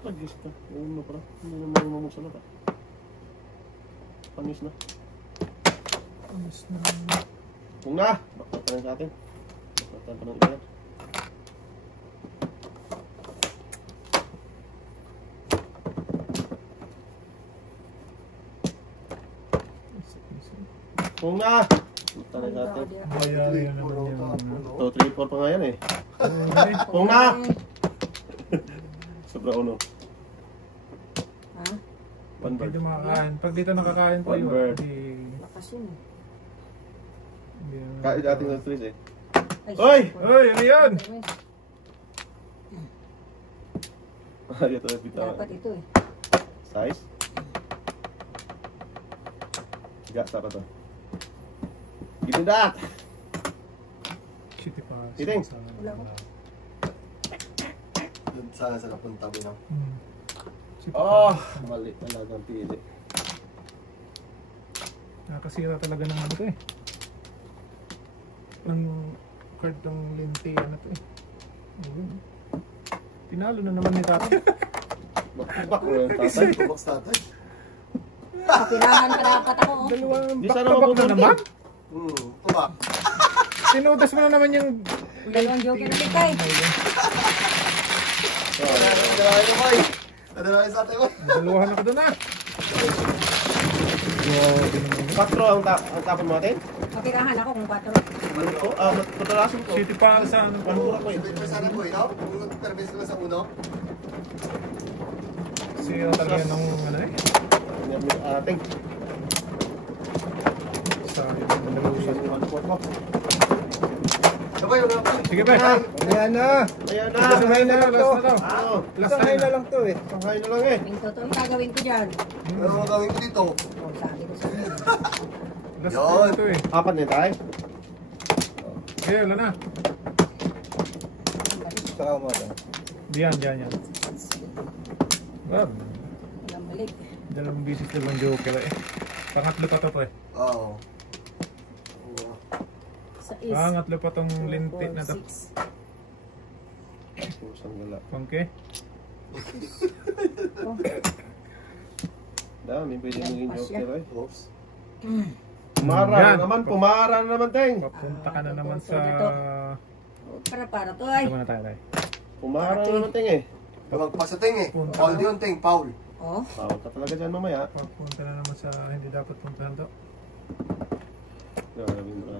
Pagis ka. Uno pala. Hindi na marunong mo sa lata. Panis na. Amas na. Kung na! Bakit pa rin sa atin? Bakit pa rin kaya? Kung na! Bakit pa rin sa atin? Bayari na naman yan. 2, 3, 4 pa nga yan eh. Okay. Kung na! Sobra uno. Ha? One bird. Dito makakain. Pag dito nakakain ko One yun, bird. di... Lakas yun eh. Kahit dating ng trees eh. Ay, Oy! Uy, ano yun? Ay, ito yung bitaw. Dapat ito eh. Size? Higa, sapa to. Gitu dah! Shitty pa. Hiting. Wala ko. Doon sana sa napunta mo na. Oh! Mali talagang pili. Nakakasira talaga ng ano to eh. Ang card ng linti, ano to eh. Ayun. Tinalo na naman ni tatay. Bakbak mo yung tatay. Box tatay. Kapirahan pa dapat ako. Oh. Dalawang Di sana back-to-back na mapupunti. naman. Tubak. Tinudas mo na naman yung... Dalawang joker na kitay. Nadalawa ko, boy. Nadalawa sa tatay, boy. Dalawahan ako doon ah. Grabe naman. 4 ang tapon mo natin? Kapirahan ako kung 4. Ano ko? Matulasan ko. Shitty pa sa ano. Panura ko eh. Ito sana, boy, no? Kung permis ko sa uno. Sira talaga ng ano eh. Ating. Sayang ng dalawa. Ito, boy, wala pa. Sige pa. Ayan na. Ayan na! Last na to. Last na to. Oo. Last Sangay na na lang to eh. Sanghay na lang eh. Yung totoo yung gagawin ko dyan. Ano ang gawin ko dito? Oh, sabi ko sa inyo. Last na to eh. Apat na tayo. Okay, wala na. Saka mo ito. Diyan. Wow. Walang balik. Dalawang bisis dalawang joker eh. Pangatlo pa to eh. Oo. Sa is. Pangatlo pa tong linti na to. 6. Pusang gala. Okay. Dami, pwede maging joker eh. Oops. Pumara Yan. na naman, pumara na naman, Teng. Papunta ka na naman sa... Para to ay. Ito muna tayo. Pumara na naman, Teng eh. Magpasating eh. Punta. Paul yun, ting, Paul. Oh. Tawag ka talaga dyan mamaya. Papunta na naman sa hindi dapat puntahan to. Grabe mo na.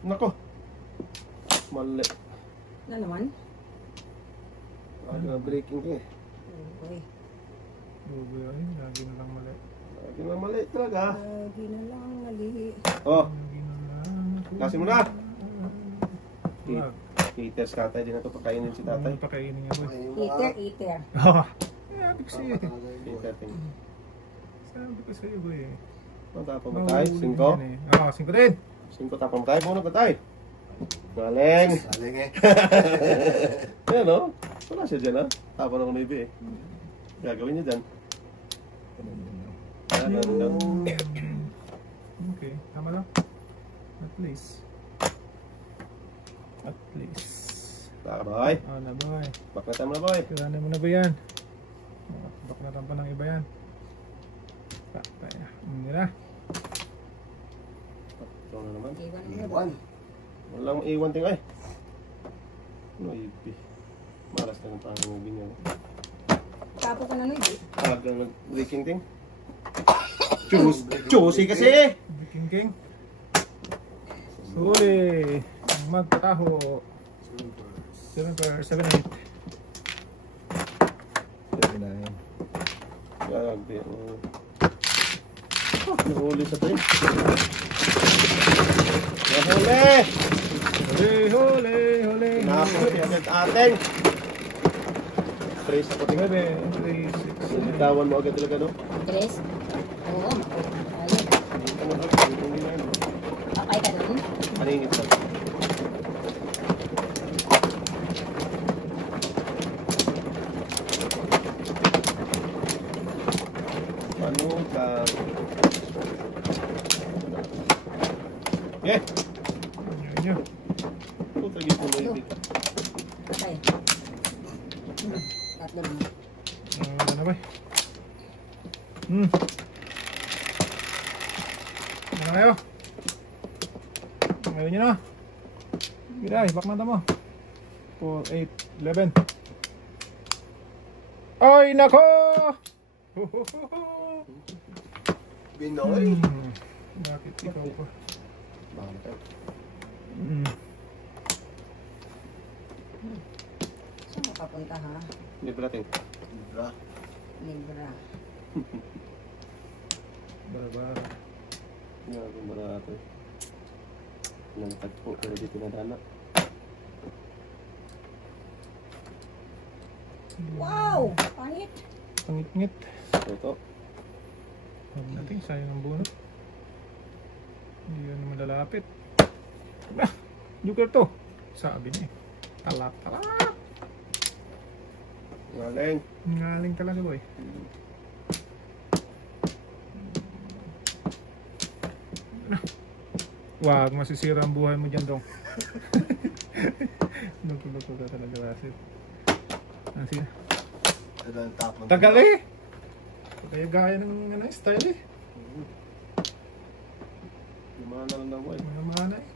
Nako. Mali. Na naman. Lagi na breaking eh. Okay. Bugo ay, lagi na lang mali. Lagi na mali talaga. Lagi na lang mali. Oh, Lagi na lang. kasi mo na. Wag. Haters ka tayo, di na ito pakainin si tatay. Tatay. Pakainin niya boy. Eater. Ah, sabi ko sa'yo. Hater, Teng. Sabi ko sa'yo boy. Ang tapang mo tayo, 5. Ah, 5 din. 5 tapang mo tayo, puno ka tayo. Galing. Saling eh. Ayan o. Wala siya dyan ha. Tapang ako maybe eh. Gagawin niya dyan. Ganun lang. Okay, tama lang. At least. Taka boy. Ah, na boy. Bakla mo na boy. Kailangan mo na ba yan? Bakla pa ng iba yan. Patay na. Hindi na. Ito na naman. Iwan mo na. Iwan. Walang maiwan ting ay. Ano ipi. Malas na ng pangangubin niya. Tapo ko na nun. Talagang nag-breaking ting. Juicy kasi! King. Huli. Ang magkataho. 7-8. Grabe. Nahuli sa ting. Nahuli! Huli. Napos agad ating. Trace ako ting. 7, 3, 6. Nalitawan mo agad talaga no? Tres. Oo. Ayun. Dito mo agad. Hindi na yun. Papay ka dun. Paningit lang. Ano ka? Eh! Yun. Puta gito mo yung dito. Patay. Tatlo na. Ano na ba? Ano kayo? Ngayon nyo na. Giray, back mata mo. 4, 8, 11. Ay, nako! Binoy. Bakit ikaw pa? Bakit? Saan mo papunta ha? Libre natin. Libra. Libra. Bara-bara. Grabe barato. Nang tagpo pero di tinadana. Wow! Pangit. Pangit-ngit. Toto. Huwag natin, sayang ang bunot. Hindi yan malalapit. Ah! Joker to. Sabi niya eh. Talap. Galing. Ngaling talaga boy. Wag masisira ang buhay mo dyan dong. Luto-luto ka talaga Rasid. Ang sina? Ang tapon. Tagal eh! Kaya gaya ng ano, style eh. Lumana lang daw eh. Mga mana eh.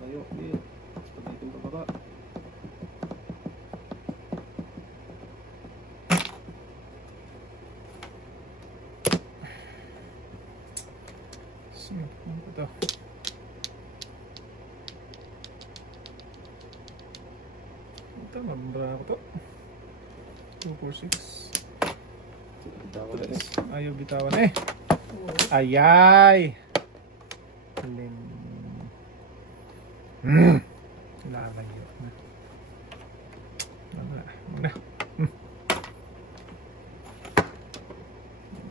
Tayo. Pag-itin pa baba. Sige, ano pa to? Ito, mabara ko to. 246. Bitawan na eh. Ayaw bitawan eh. Ayay! Alin. Lalayo na. Wala.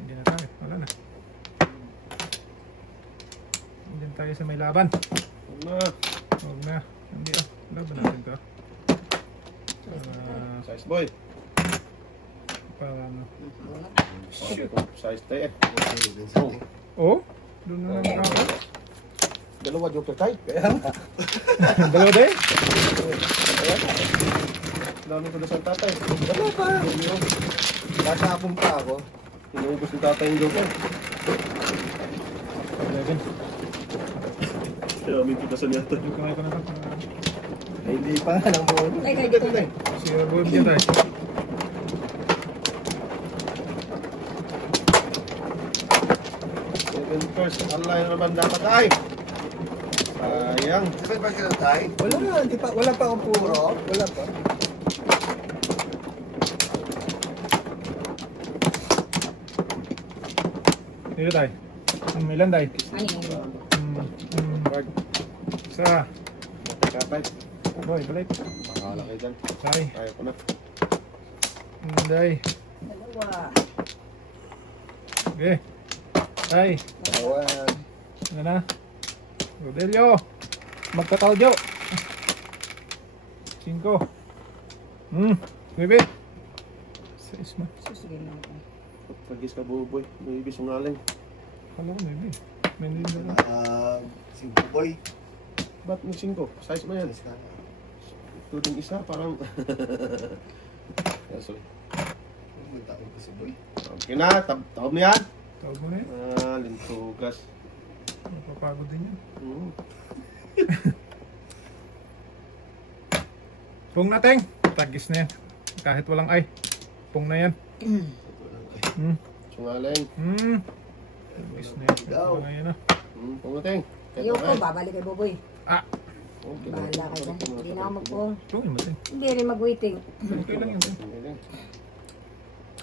Hindi na tayo. Wala na. Hindi na tayo sa may laban. Huwag na. Huwag na. Hindi ah. Laban natin to. Size boy. Para ano. Okay, size tayo eh. Oh? Doon na lang ako. Dalawa joker tayo. Kaya nga. Dalawa din? Dami ko na sa tatay. Wala pa. Tatapon pa ako. Inuubos ni tatay yung joker. 11. Kaya may pitasan niya ito. Yung kamay ko na lang. Ay, hindi pa nga ng buo. Ay, kahit dito na. Sira board niya tayo. First, online naman dapat ay. Sayang. Saan ba sila tayo? Wala, hindi pa. Wala pa akong puro. Wala pa. Dito tayo. Ilan tayo? Ano yun? Card. Isa. Kapay. Boy, balik. Pakala kayo dyan. Tay. Ayaw ko na. Day. Dalawa. Okay. Tay. Awan. Ano na? Rodelio. Magkataudyo. 5. Bebe. 6 man. Susugin lang ako. Pagis ka buboy. May ibig sungaling. Kala ko bebe. May hindi na lang. Simple boy. Ba't may 5? Size mo yan? Ito din isa. Parang... Sorry. Punta ko si boy. Okay na. Tawag mo yan. Tawag mo na yun. Lintugas. Napapagod din yan. Pung nating. Tagis na yan. Kahit walang ay. Pung na yan. Sungaling. Tagis na yan. Go. Mga yan ah. Pumating. Ayoko, babalik kay Boboy. Okay. Bahala ka dyan. Hindi na ako magpong. Tuloy mo din. Hindi rin mag-waiting. Okay lang yun.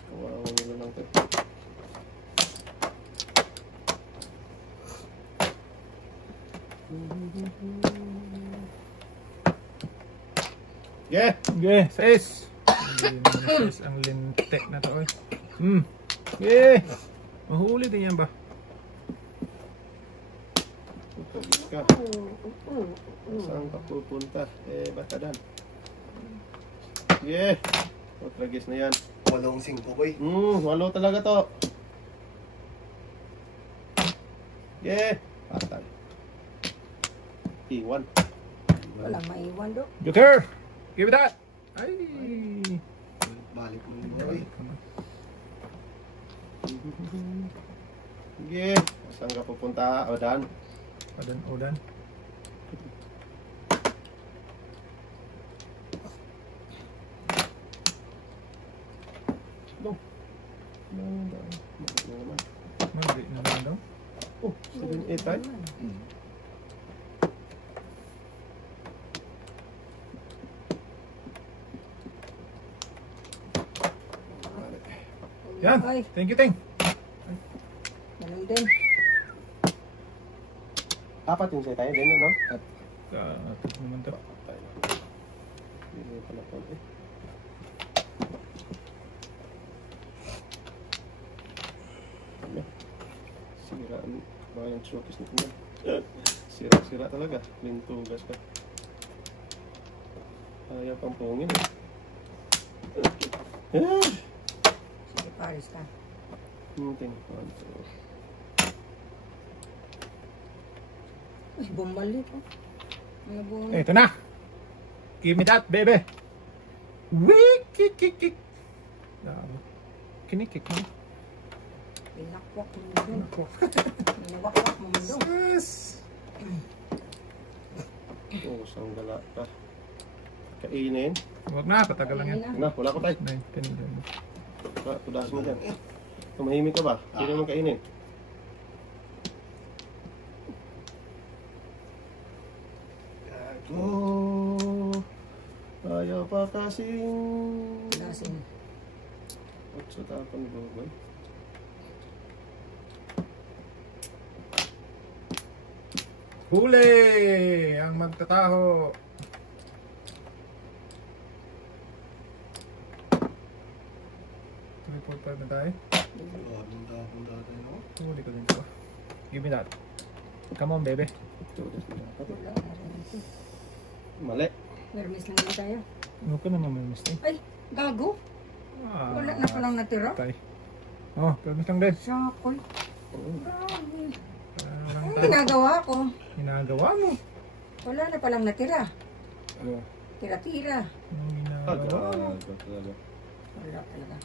Kawawa nila lang ito. Yeah! Okay, 6. Ang lintek na to eh. Okay. Mahuli din yan ba? Pagis ka. Saan ka pupunta? Batadan. Yeah! Tragis na yan. 8-5 boy. 8 talaga to. Yeah! Patay. Iwan. Walang maiwan do. Joker! Give it that! Ay! Balik mo yun boy. Yeah! Saan ka pupunta? Odan? Odan. Mag-break na lang daw. Oh, 7-8 tayo. Yan. Ay, Thank you, Ting. ganun din. Apat yung sa'yo tayo din, ano? Tapos naman to. Hindi pala po eh. Ano? Siraan ba yung showcase nito na? Sira talaga. Lintugas ka. Ayaw pang pungin eh. Sige, Paris ka. Ting. Ay, bumalik oh. Ano ba? Ito na. Give me that, baby. Wee, kick. Kinikik mo. Pinakwak mo doon. Pinakwak mo doon. Yes. Oo, sang gala ka. Kainin. Huwag na, patagal lang yan. Na, wala ko tayo. Tudasin mo dyan. Tumahimik ka ba? Hindi naman kainin. Oh, ayaw pa kasing... Lasin. Otso tapon ba? Huli! Ang magtataho. Report pa na tayo. Huli ko din ko. Give me that. Come on, baby. Wala na rin ito. Mali. Mermis lang din tayo. Ano ka naman may mistake? Ay, gago. Wala na palang natira. Tay. Oh, permis lang din. Sakoy. Grabe. Parang Ang tayo. ginagawa ko. Ginagawa mo. Wala na palang natira. Ano? Tira-tira. Anong ginagawa mo? Talaga. Wala talaga.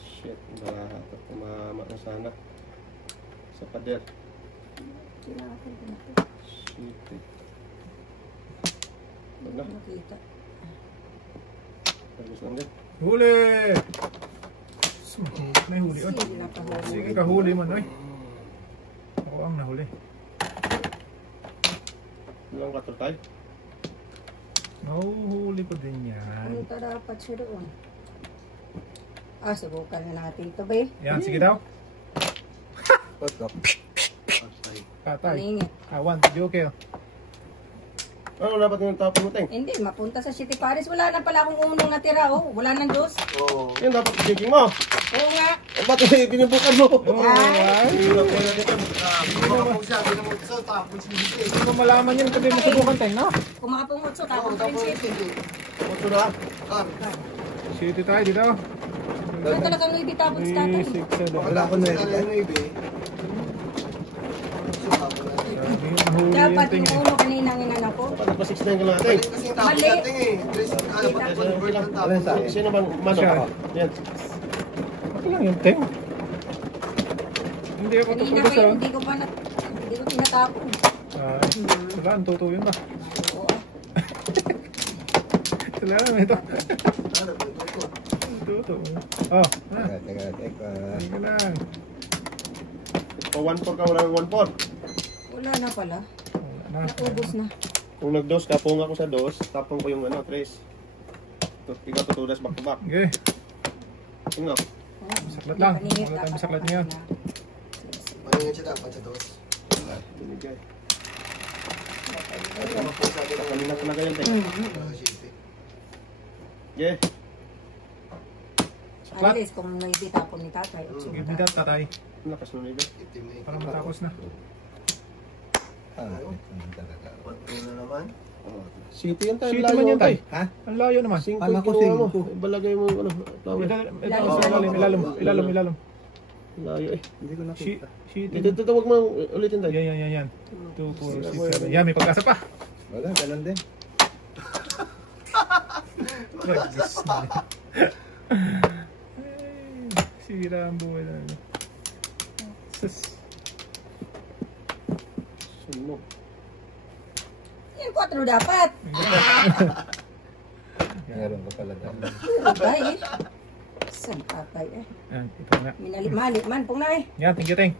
Shit, dapat tumama na sana. Sa pader. Tinapon ko na ito. Shit eh. Wag na. Makita. Tapos lang din. Huli! May huli, oy. Sige na pa. Sige, kahuli man, oy. Ako ang nahuli. Ilang kator tayo? Nahuhuli ko din yan. Punta dapat siya doon. Subukan na natin ito, be. Yan, sige daw. Pasok. Patay. Paningit. One, joke. Ano dapat yung tapon mo, Teng? Hindi, mapunta sa City Paris. Wala na pala akong unang natira, oh. Wala nang Diyos. Oo. Yan dapat thinking mo. Oo nga. Ba't binubukan mo? Ay! Hirap kayo dito. Baka po siya, binamagsaw, tapos hindi eh. Hindi mo malaman yun kung di mo subukan tayo, no? Kung makapungutso, Oo, tapos tapos prinsipyo. Ito na. City tayo dito. Wala talagang hindi tapos 3, tatay. 6, 7. Wala ko na rin. Dapat yung ulo kanina ang inano ko. Dapat nagpa-6 ka lang, Teng. Kasi yung tapos Mali. natin eh. Ano ba convert ng tapos? Sino bang mano? Siya. Yan. Ako lang yung ting. Hindi ako Kanina tapos ko sa... yun, hindi ko tinatapon. Wala, ang tuto yun ba? Oo. Wala naman ito. Tuto. Oh, ha? Teka. Sige lang. O 1-4 ka, wala nang 1-4. Wala na pala. Wala na. Naubos na. Kung nag-dos ka, pung ako sa dos, tapong ko yung ano, trace. Ikaw tutudas back to back. Okay. Tingnan. Saklat lang. Wala tayong saklat ngayon. Maningin siya dapat sa dos. Binigay. Ano po sabi ng Kanina talaga yun, Teng. City. Yeah. Saklat. At least kung may bitapon ni tatay. Give me that, tatay. Lakas nun iba. Itim na Para matapos na. Talaga. Ano naman? City yan tayo. City layo man yan, tay. Ha? Ang layo naman. 5 Alam ko, kinuha mo. 5. Ibalagay mo yung ano, flower. Ilalim. Layo eh. Hindi ko City. nakita. Ito, wag mo ulitin tayo. Yan. 2, 4, 6, 7. Yan, may pag-asa pa. Wala, ganun din. Sira ang buhay na. Sunog. Yan, 4 dapat. Meron ka pala dahil. Tatay eh. Saan tatay eh? Yan, ito na. Minali man, pong na eh. Yan, thank you, Ting.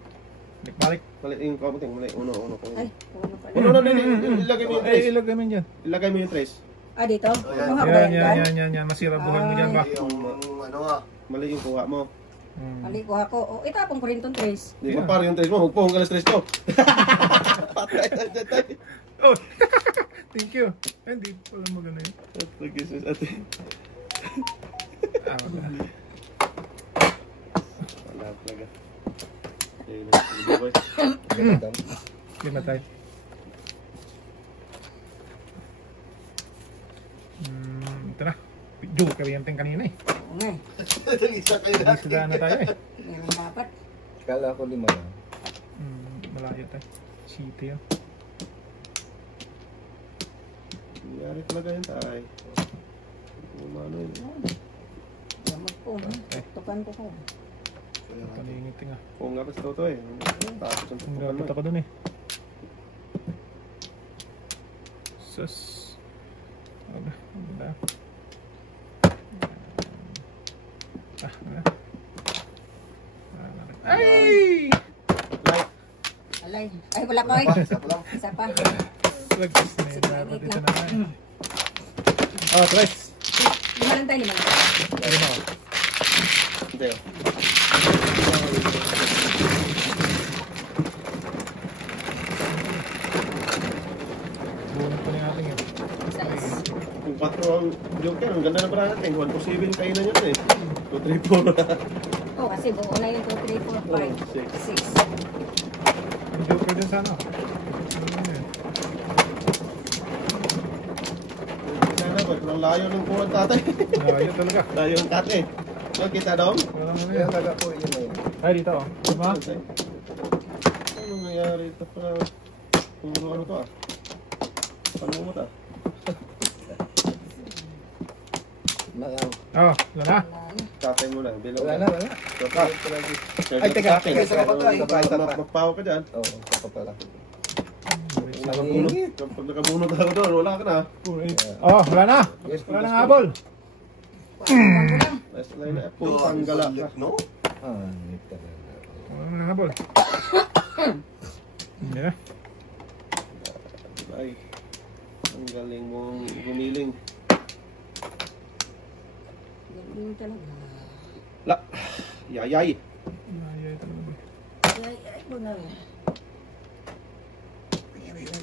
Balik. Mali yung kamuting. Mali. Uno. Ay, ano pala. Uno. Ilagay mo yung trace. Ilagay mo yan dyan. Ilagay mo yung trace. Ah, dito? Oh, yan. Kuha ko ba Yan. Masira buhay mo dyan ba? Yung ano nga. Mali yung kuha mo. Mali, kuha ko. Oh, itapon ko rin itong trace. Hindi ko par yung tres mo. Hugpong ka lang tres ko. Patay tayo. Oh, thank you. Hindi pala maganda yun. Pag-isus ate. Wala. Wala talaga. Ayun na. Sige boy. Lima tayo. Ito na. Joker yan ting kanina eh. Oo nga eh. Isa kayo lahat. Isda na tayo eh. Meron dapat. Kala ko 5 lang. Malayo tayo. City yun. Nangyari talaga yun tayo. Umano yun. Gamot po. Tukan ko ko. Paningiti nga. Kung nga pa sa toto eh. Tapos ang tutukan Nagapit mo. ako dun eh. Sus. Wala. Wala. Ay! Like. Alay. Ay, wala pa eh. Isa pa lang. Isa pa. Lagpas na yun. Dapat ito na lang. Oh, twice. Lima lang tayo, lima lang. Ayun ako. Hindi oh. Bunot ko na yung ating yun. Size. Yung 4 ang joker. Ang ganda na para natin. 1-4-7 kainan yun eh. 2-3-4. Oh, kasi buo na yung 2, 3, 4, 5, 6. Ang joker dyan sana. Ano yun? Sana ba? Ang layo ng kuwan tatay. Layo talaga. Layo ng tate. So, kita daw? Walang ano Kaya yun. kala ko yun eh. Ay, dito oh. Diba? Ano nangyari ito para puro ano to ah? Panungot ah? Oh, wala na. Tatay mo lang. Bilog Wala na, wala na. Ay, teka. Isa pa to, isa pa. Magpaw ka dyan. Oo, isa pa pala. Nakabunot. Kapag nakabunot ako doon, wala ka na. Oh, wala na. Yes, Wala nang habol. Last line na. Puro panggala ka. No? Hindi talaga. Wala nang habol. Hindi na. Ay. Ang galing mong gumiling. Ganun talaga. La. Yayay. Layo ito naman. Ay, bunal.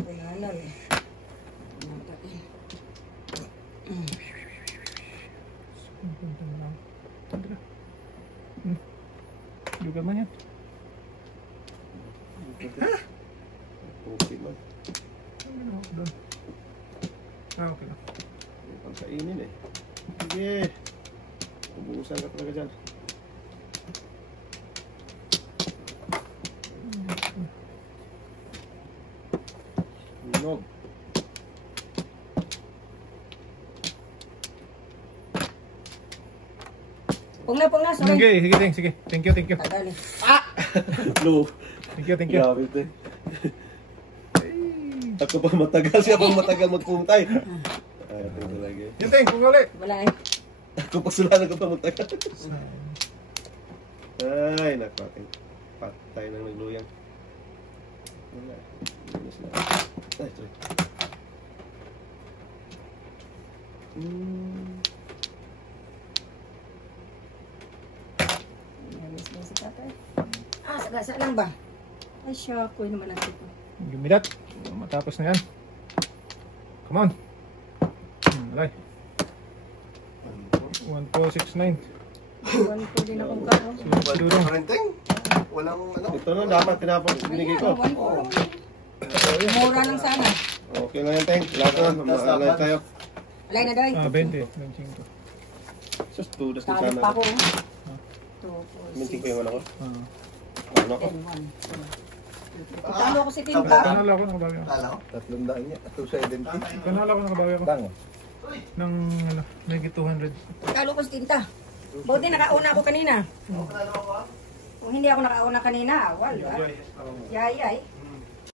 Bunalan. Punta na lang. Punta na. Juga man yan. Okay man. Ano ako doon? Okay na. Pagkainin eh. Sige. Ubusan ka talaga dyan. Nog. Pung na, sorry. Sige. Thank you. Tagal eh. Lu. Thank you. Grabe ito eh. Ako pa matagal. Siya pa matagal magpuntay. Ay, ito talaga eh. Yung ting, kung ulit. Wala eh. Ako pa sulanan ko pa matagal. Ay, nakating. Patay nang nagluyang. Wala. Linis na. Ay, sorry. Namis na si tatay. Ah, sagasa lang ba? Ay, siya. Kuy naman ang tipo. Gumidat. Matapos na yan. Come on. Alay. 1469. Iwan ko din akong karo. Durong. Parenting? Walang ano? Ito na dapat tinapos binigay ko. Mura lang sana. Okay na yan, Teng. Lahat na. Maalay tayo. Alay na, Doy. 20. 25. Sus, tudas na Talit sana. pa ako. 2, 4, Minting ko yung ano ko. 6, Ano ko? 10, 1. Talo ako si Tinta. Kanala ko nakabawi ako. Kala ko? 300 niya. 270. Kanala ko nakabawi ako. Tango. Ng ano, may 200. Talo ko si Tinta. Buti nakauna ako kanina. Kung hindi ako nakauna kanina, wala. Yayay.